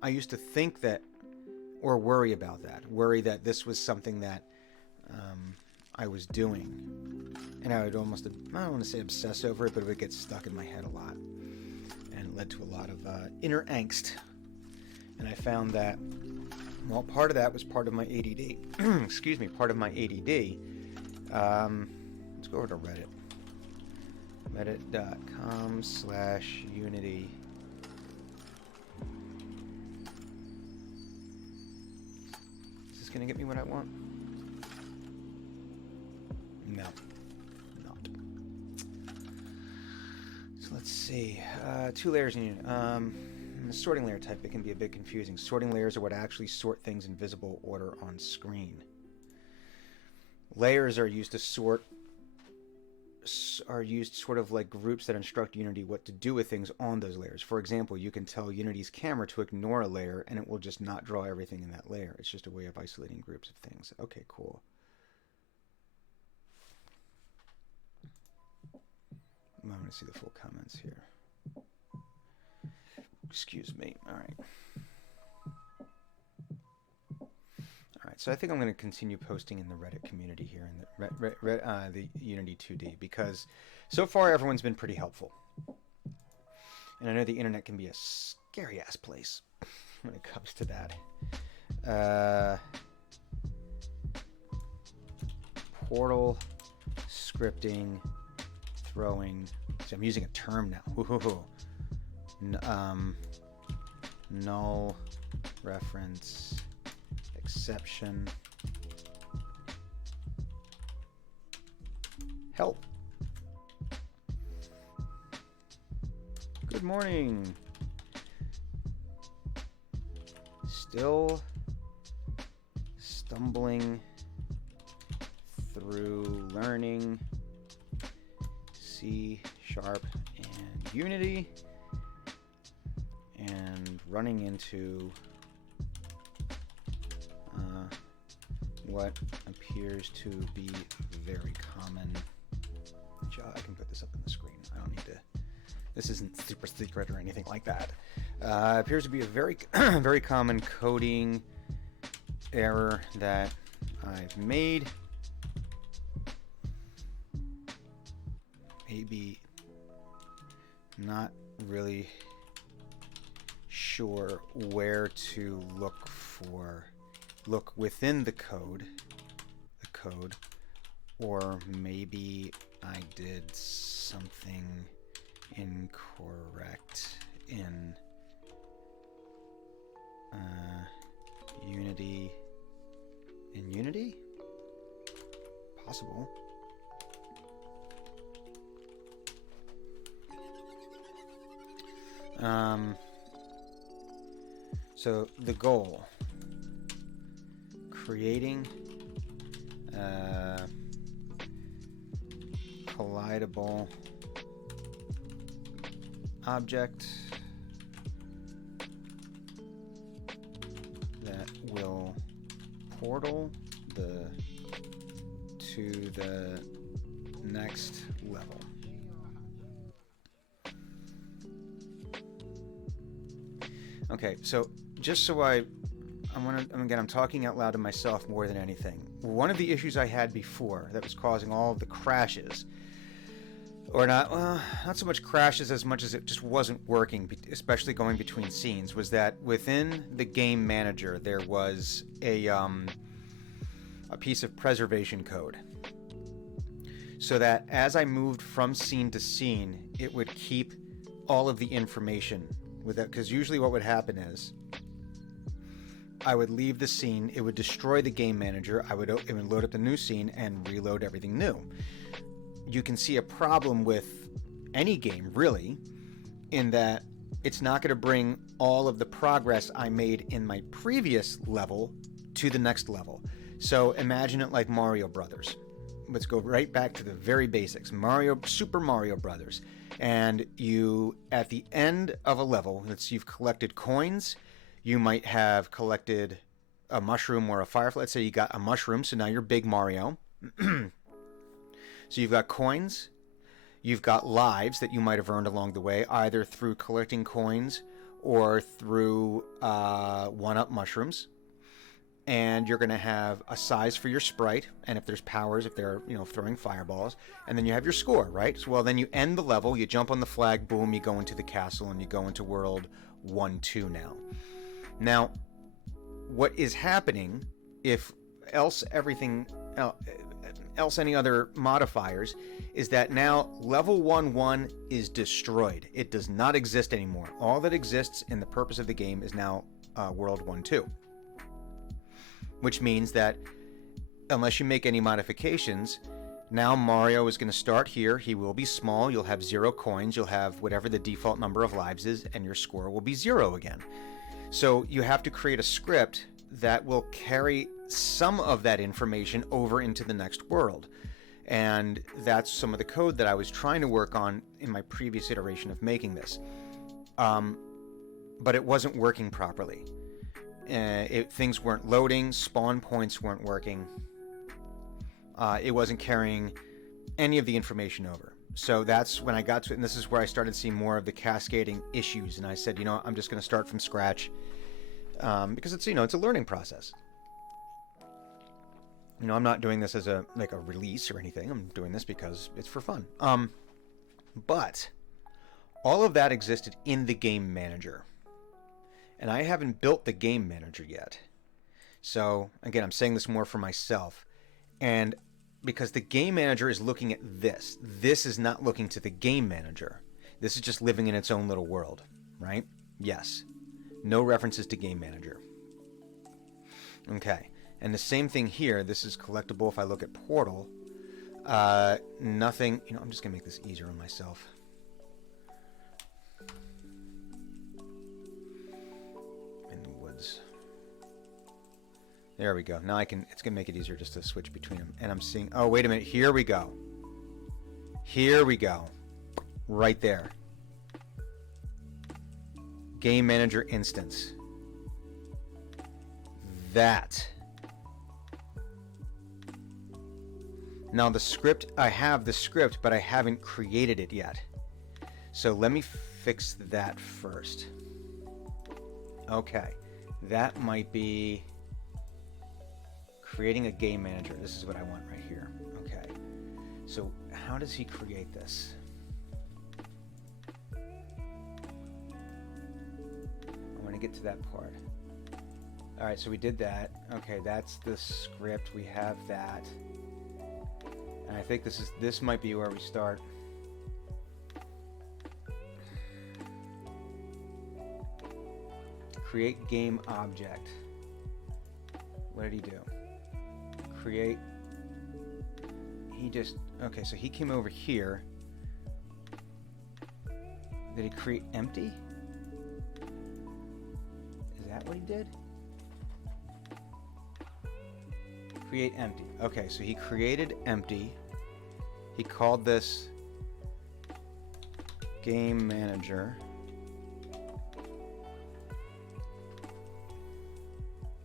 I used to think that, or worry about that, that this was something that I was doing, and I would almost, I don't want to say obsess over it, but it would get stuck in my head a lot, and it led to a lot of inner angst. And I found that, well, part of that was part of my ADD. Excuse me, part of my ADD. Let's go over to Reddit. Reddit.com/Unity. Is this going to get me what I want? No. Not. So let's see. 2 layers in Unity. The sorting layer type, it can be a bit confusing. Sorting layers are what actually sort things in visible order on screen. Layers are used to sort, sort of like groups that instruct Unity what to do with things on those layers. For example, you can tell Unity's camera to ignore a layer, and it will just not draw everything in that layer. It's just a way of isolating groups of things. Okay, cool. I'm going to see the full comments here. Excuse me. All right. So I think I'm going to continue posting in the Reddit community here in the Unity 2D, because so far everyone's been pretty helpful. And I know the internet can be a scary ass place when it comes to that. Portal scripting, throwing. So I'm using a term now. Null reference exception help. Good morning. Still stumbling through learning C# and Unity, and running into what appears to be very common. I can put this up on the screen. I don't need to. This isn't super secret or anything like that. Appears to be a very, very common coding error that I've made. Maybe not really sure where to look within the code, or maybe I did something incorrect in Unity. possible. So the goal, creating collidable object that will portal to the next level. Okay, so just so I'm talking out loud to myself more than anything. One of the issues I had before that was causing all of the crashes, or not so much crashes as much as it just wasn't working, especially going between scenes, was that within the game manager there was a piece of preservation code, so that as I moved from scene to scene, it would keep all of the information with it. Because usually what would happen is I would leave the scene, it would destroy the game manager, it would load up the new scene and reload everything new. You can see a problem with any game, really, in that it's not going to bring all of the progress I made in my previous level to the next level. So imagine it like Mario Brothers. Let's go right back to the very basics. Super Mario Brothers. And you, at the end of a level, you've collected coins. You might have collected a mushroom or a firefly. Let's say you got a mushroom, so now you're Big Mario. So you've got coins. You've got lives that you might have earned along the way, either through collecting coins or through one-up mushrooms. And you're going to have a size for your sprite, and if there's powers, if they're throwing fireballs, and then you have your score, right? So, well, then you end the level, you jump on the flag, boom, you go into the castle, and you go into world 1-2 now. Now, what is happening, if else any other modifiers, is that now level 1-1 is destroyed. It does not exist anymore. All that exists in the purpose of the game is now world 1-2. Which means that unless you make any modifications, now Mario is going to start here. He will be small. You'll have 0 coins. You'll have whatever the default number of lives is, and your score will be 0 again. So you have to create a script that will carry some of that information over into the next world. And that's some of the code that I was trying to work on in my previous iteration of making this. But it wasn't working properly. Things weren't loading, spawn points weren't working. It wasn't carrying any of the information over. So that's when I got to it, and this is where I started seeing more of the cascading issues. And I said, I'm just going to start from scratch because it's it's a learning process. I'm not doing this as a release or anything. I'm doing this because it's for fun. But all of that existed in the game manager. And I haven't built the game manager yet. So, again, I'm saying this more for myself. And because the game manager is looking at this. This is not looking to the game manager. This is just living in its own little world, right? Yes. No references to game manager. Okay. And the same thing here. This is collectible. If I look at Portal, nothing. I'm just going to make this easier on myself. There we go. Now it's going to make it easier just to switch between them. And I'm seeing, oh, wait a minute. Here we go. Here we go. Right there. Game Manager instance. That. Now the script, I have the script, but I haven't created it yet. So let me fix that first. Okay. That might be creating a game manager. This is what I want right here. Okay. So how does he create this? I want to get to that part. All right, so we did that. Okay, that's the script. We have that. And I think this might be where we start. Create game object. What did he do? Create he just... Okay, so he came over here. Did he create empty? Is that what he did? Create empty. Okay, so he created empty. He called this Game Manager.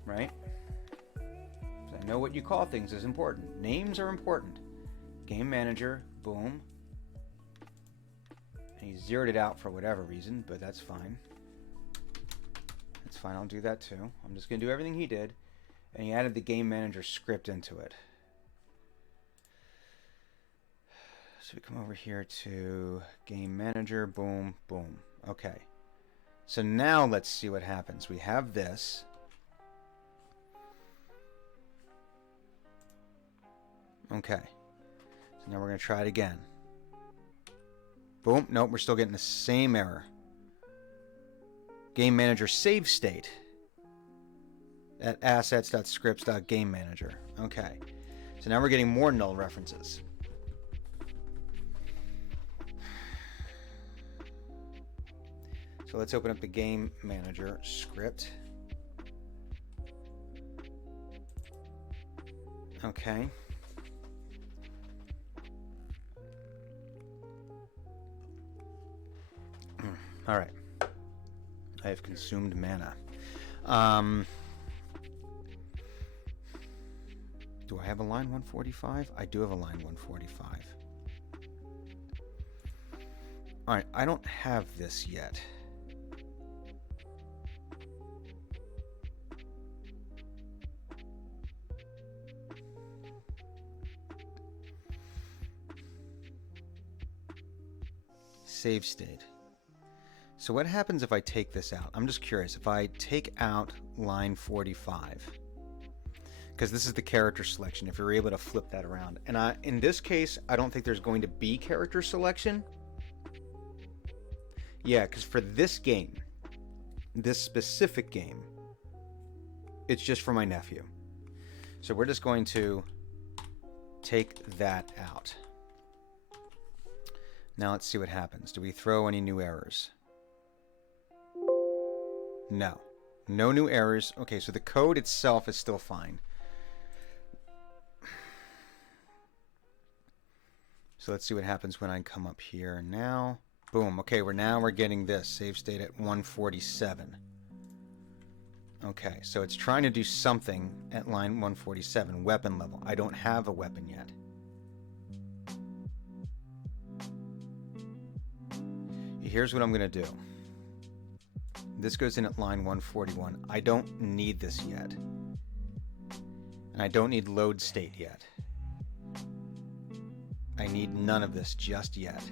Right? So I know what you call things is important. Names are important. Game Manager, boom. And he zeroed it out for whatever reason, but that's fine. That's fine, I'll do that too. I'm just going to do everything he did. And he added the Game Manager script into it. So we come over here to Game Manager, boom, boom. Okay. So now let's see what happens. We have this. Okay. So now we're going to try it again. Boom. Nope, we're still getting the same error. Game Manager save state at assets.scripts.gamemanager. Okay. So now we're getting more null references. So let's open up the Game Manager script. Okay. All right. I have consumed mana. Do I have a line 145? I do have a line 145. All right, I don't have this yet. Save state. So what happens if I take this out? I'm just curious. If I take out line 45, because this is the character selection, if you're able to flip that around. And in this case, I don't think there's going to be character selection. Yeah, because for this game, this specific game, it's just for my nephew. So we're just going to take that out. Now let's see what happens. Do we throw any new errors? No. No new errors. Okay, so the code itself is still fine. So let's see what happens when I come up here now. Boom. Okay, we're getting this. Save state at 147. Okay, so it's trying to do something at line 147. Weapon level. I don't have a weapon yet. Here's what I'm going to do. This goes in at line 141. I don't need this yet. And I don't need load state yet. I need none of this just yet.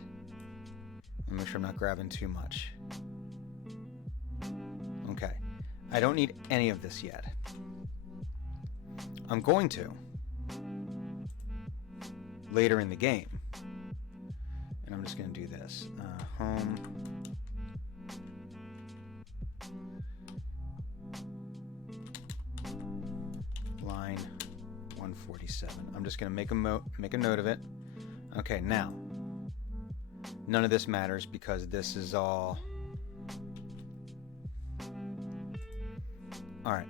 Let me make sure I'm not grabbing too much. Okay. I don't need any of this yet. I'm going to later in the game. And I'm just going to do this. Home. Line 147. I'm just going to make a note of it. Okay, now. None of this matters because this is all... Alright.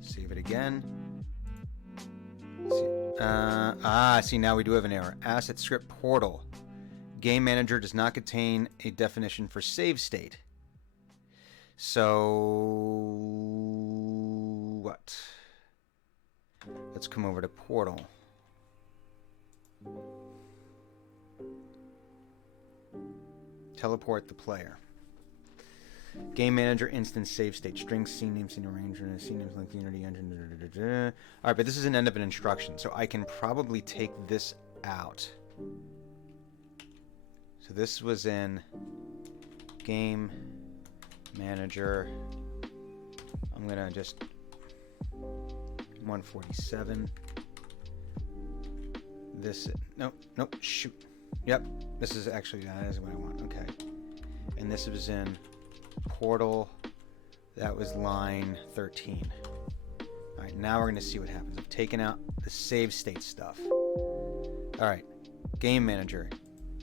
Save it again. See, now we do have an error. Asset script portal. Game Manager does not contain a definition for save state. So... what? Let's come over to portal. Teleport the player. Game Manager instance save state. String scene name, scene arrangement, scene names, length, unity, engine. All right, but this is an end of an instruction, so I can probably take this out. So this was in Game Manager. I'm gonna just 147. This nope. Shoot. Yep. This is actually that is what I want. Okay. And this was in portal. That was line 13. All Alright, now we're going to see what happens. I've taken out the save state stuff. Alright, game manager.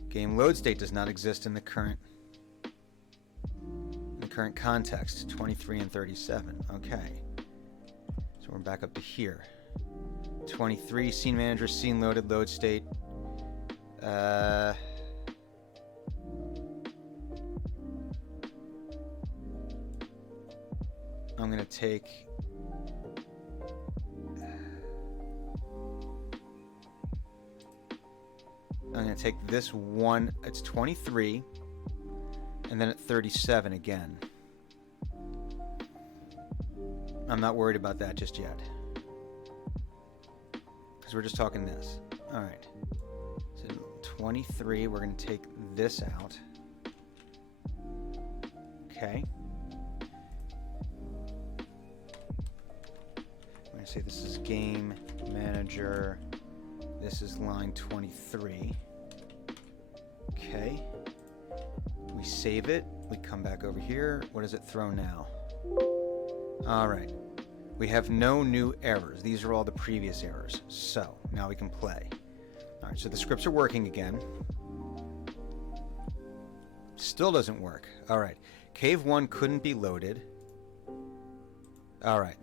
Game load state does not exist in the current context. 23 and 37. Okay. So we're back up to here. 23, scene manager, scene loaded, load state. I'm going to take... I'm going to take this one. It's 23, and then at 37 again. I'm not worried about that just yet, because we're just talking this. All right. So 23, we're going to take this out. Okay. I'm going to say this is game manager. This is line 23. Okay. We save it. We come back over here. What does it throw now? All right. We have no new errors. These are all the previous errors. So now we can play. All right. So the scripts are working again. Still doesn't work. All right. Cave 1 couldn't be loaded. All right.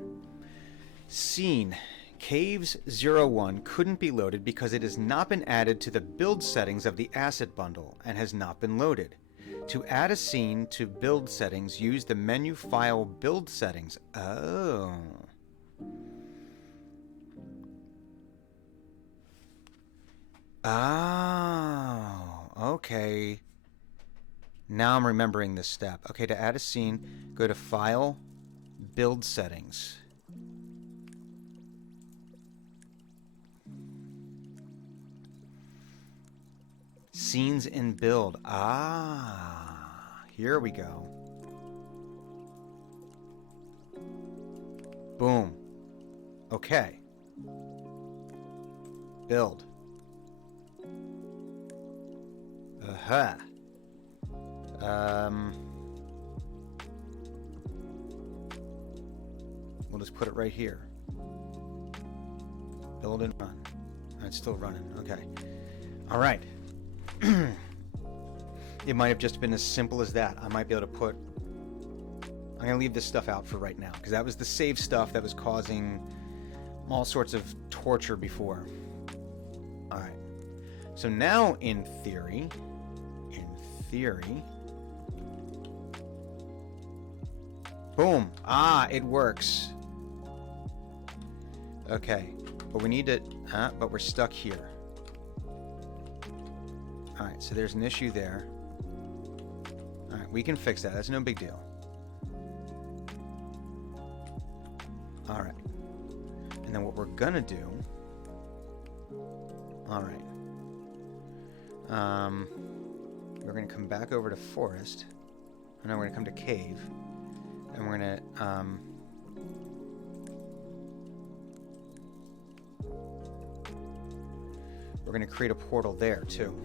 Scene. Caves 01 couldn't be loaded because it has not been added to the build settings of the asset bundle and has not been loaded. To add a scene to build settings, use the menu file build settings. Oh. Oh. Okay. Now I'm remembering this step. Okay, to add a scene, go to File, Build Settings. Scenes in build. Ah, here we go. Boom. Okay. Build. Uh-huh. We'll just put it right here. Build and run. It's still running. Okay. All right. It might have just been as simple as that. I might be able to put... I'm going to leave this stuff out for right now, because that was the save stuff that was causing all sorts of torture before. Alright. So now, in theory... Boom! Ah, it works. Okay. But we need to... but we're stuck here. Alright, so there's an issue there. Alright, we can fix that. That's no big deal. Alright. And then what we're gonna do... Alright. We're gonna come back over to Forest. And then we're gonna come to Cave. And we're gonna... we're gonna create a portal there, too.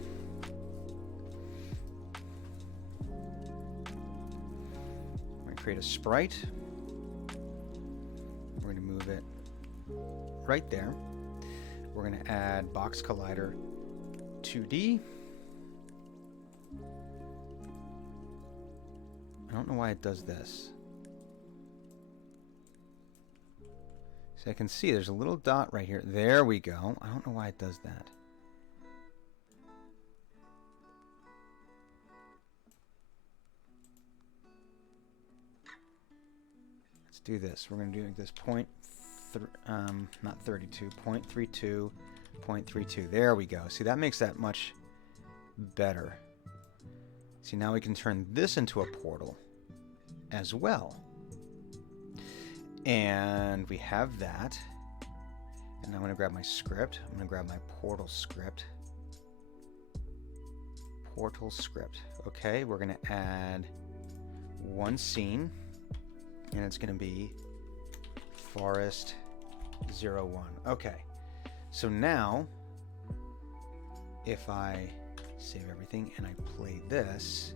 Create a sprite. We're going to move it right there. We're going to add Box Collider 2D. I don't know why it does this. So I can see there's a little dot right here. There we go. I don't know why it does that. Do this. We're going to do this not 32, 0.32, 0.32. There we go. See, that makes that much better. See, now we can turn this into a portal as well. And we have that. And I'm going to grab my script. I'm going to grab my portal script. Portal script. Okay, we're going to add one scene. And it's going to be Forest 01. Okay. So now, if I save everything and I play this,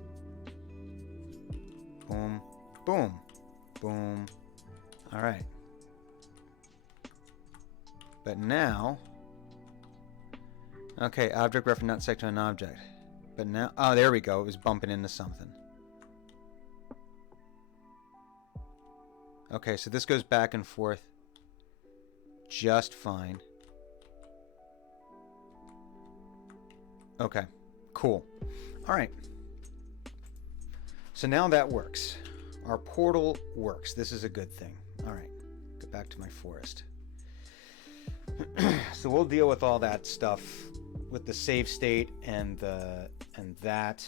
boom, boom, boom. All right. But now, okay, object reference not set to an object. But now, oh, there we go. It was bumping into something. Okay, so this goes back and forth just fine. Okay, cool. All right. So now that works. Our portal works. This is a good thing. All right, go back to my forest. So we'll deal with all that stuff with the save state and that.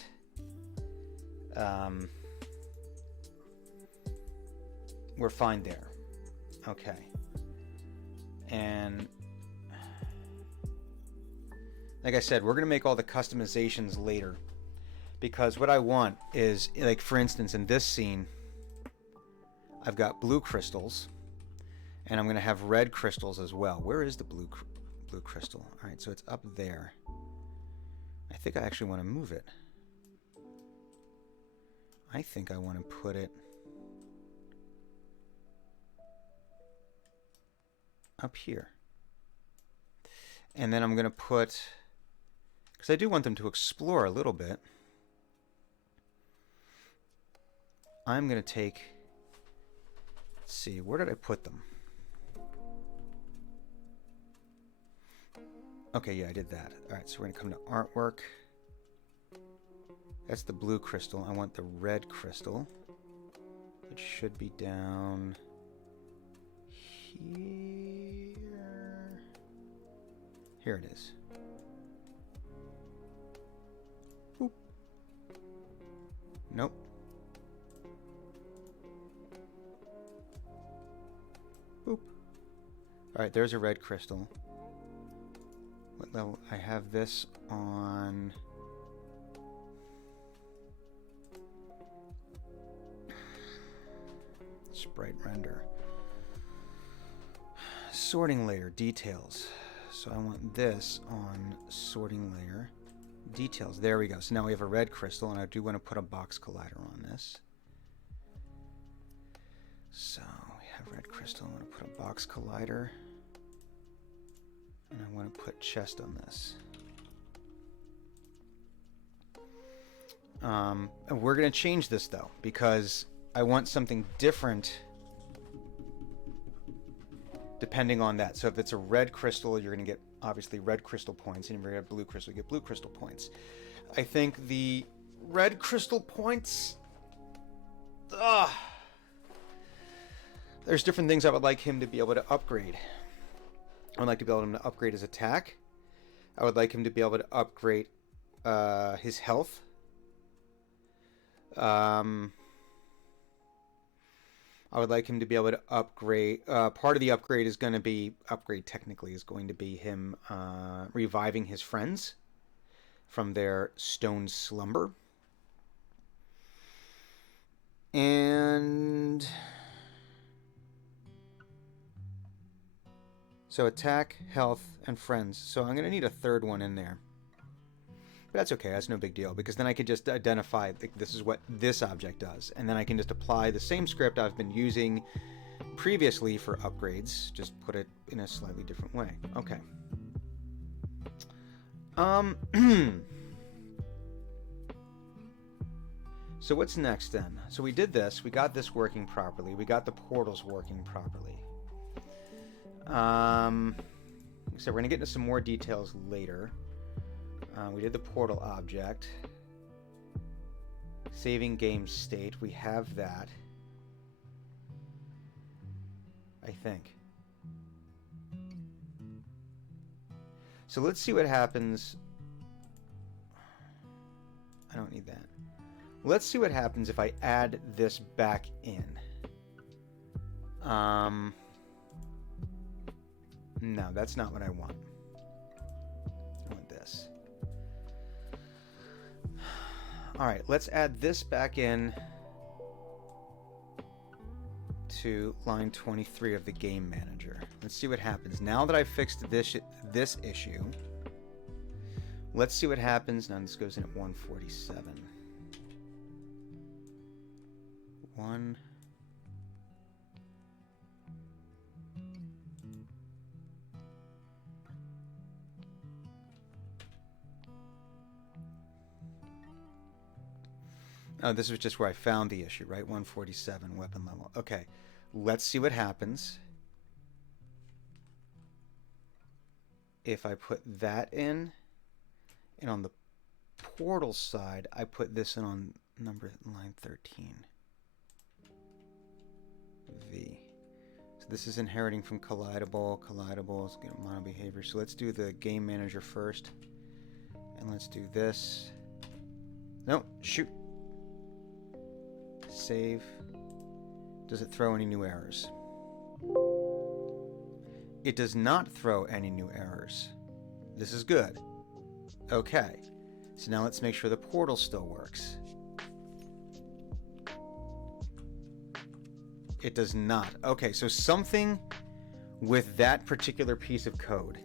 We're fine there. Okay. And like I said, we're going to make all the customizations later, because what I want is, like, for instance, in this scene, I've got blue crystals, and I'm going to have red crystals as well. Where is the blue crystal? All right, so it's up there. I think I actually want to move it. I think I want to put it up here. And then I'm going to put, because I do want them to explore a little bit, I'm going to take, let's see, where did I put them? Okay, yeah, I did that. All right, so we're going to come to artwork. That's the blue crystal. I want the red crystal. It should be down here. Here it is. Boop. Nope. Boop. Alright, there's a red crystal. What level? I have this on... Sprite render. Sorting layer, details. So I want this on sorting layer, details. There we go. So now we have a red crystal, and I do want to put a box collider on this. So we have red crystal. I want to put a box collider, and I want to put chest on this. And we're going to change this though, because I want something different depending on that. So if it's a red crystal, you're going to get obviously red crystal points, and if you have blue crystal, you get blue crystal points. I think the red crystal points, there's different things I would like him to be able to upgrade. I would like to be able to upgrade his attack. I would like him to be able to upgrade his health. I would like him to be able to upgrade. Part of the upgrade is going to be, technically is going to be him reviving his friends from their stone slumber. And so attack, health, and friends. So I'm going to need a third one in there. But that's okay, that's no big deal, because then I can just identify, like, this is what this object does, and then I can just apply the same script I've been using previously for upgrades, just put it in a slightly different way. Okay. So what's next then? So we did this, we got this working properly, we got the portals working properly. So we're going to get into some more details later. We did the portal object. Saving game state. We have that. I think. So let's see what happens. I don't need that. Let's see what happens if I add this back in. No, that's not what I want. I want this. Alright, let's add this back in to line 23 of the game manager. Let's see what happens. Now that I've fixed this issue, let's see what happens. Now this goes in at 147. Oh, this was just where I found the issue, right? 147 weapon level. Okay, let's see what happens if I put that in, and on the portal side, I put this in on line 13. V. So this is inheriting from Collidable. Collidable is getting mono behavior. So let's do the game manager first. And let's do this. No, shoot. Save. Does it throw any new errors? It does not throw any new errors. This is good. Okay. So now let's make sure the portal still works. It does not. Okay, so something with that particular piece of code.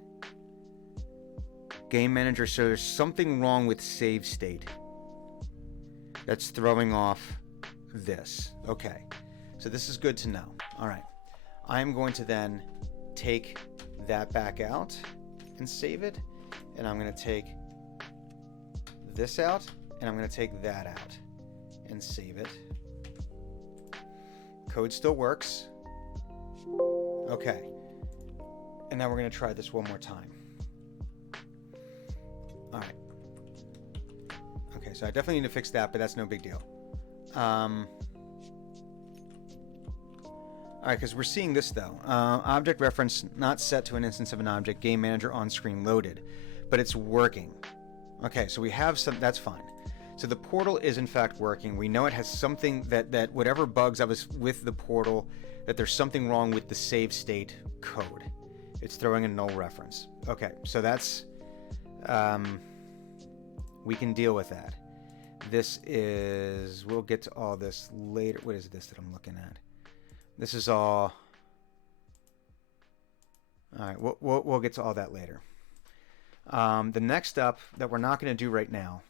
Game manager, so there's something wrong with save state that's throwing off this. Okay, so this is good to know. All right, I'm going to then take that back out and save it, and I'm going to take this out, and I'm going to take that out and save it. Code still works. Okay, and now we're going to try this one more time. All right. Okay, so I definitely need to fix that, but that's no big deal. All right, because we're seeing this though. Object reference not set to an instance of an object. Game manager on screen loaded, but it's working. Okay, so we have some. That's fine. So the portal is in fact working. We know it has something that whatever bugs I was with the portal, that there's something wrong with the save state code. It's throwing a null reference. Okay, so that's we can deal with that. This is, we'll get to all this later. What is this that I'm looking at? This is all right. We'll get to all that later. The next up that we're not going to do right now.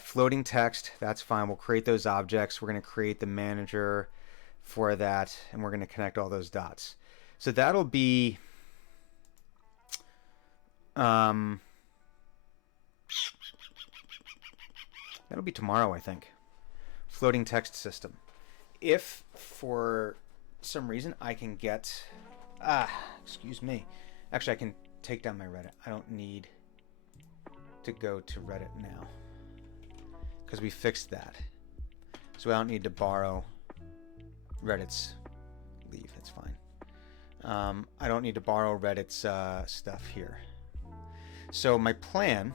Floating text, that's fine. We'll create those objects. We're going to create the manager for that, and we're going to connect all those dots. So that'll be tomorrow, I think. Floating text system. If for some reason I can get excuse me. Actually, I can take down my Reddit. I don't need to go to Reddit now because we fixed that, so I don't need to borrow Reddit's leave. It's fine. I don't need to borrow Reddit's stuff here. So my plan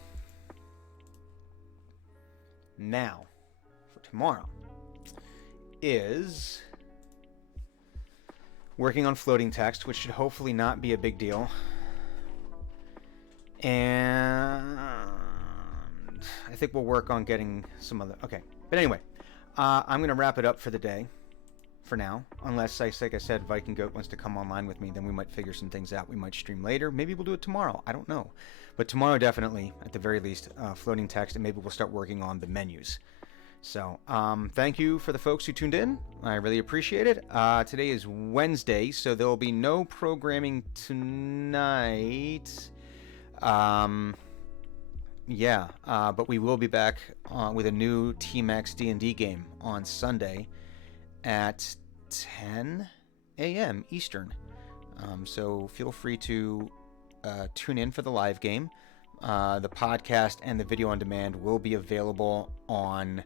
now for tomorrow is working on floating text, which should hopefully not be a big deal. And I think we'll work on getting some other... Okay. But anyway, I'm going to wrap it up for the day, for now. Unless, like I said, Viking Goat wants to come online with me, then we might figure some things out. We might stream later. Maybe we'll do it tomorrow. I don't know. But tomorrow, definitely, at the very least, floating text, and maybe we'll start working on the menus. So, thank you for the folks who tuned in. I really appreciate it. Today is Wednesday, so there will be no programming tonight. But we will be back with a new Team X D&D game on Sunday at 10 a.m. Eastern. So feel free to tune in for the live game. The podcast and the video on demand will be available on...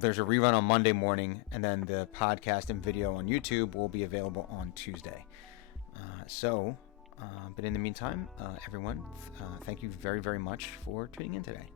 there's a rerun on Monday morning, and then the podcast and video on YouTube will be available on Tuesday. But in the meantime, everyone, thank you very, very much for tuning in today.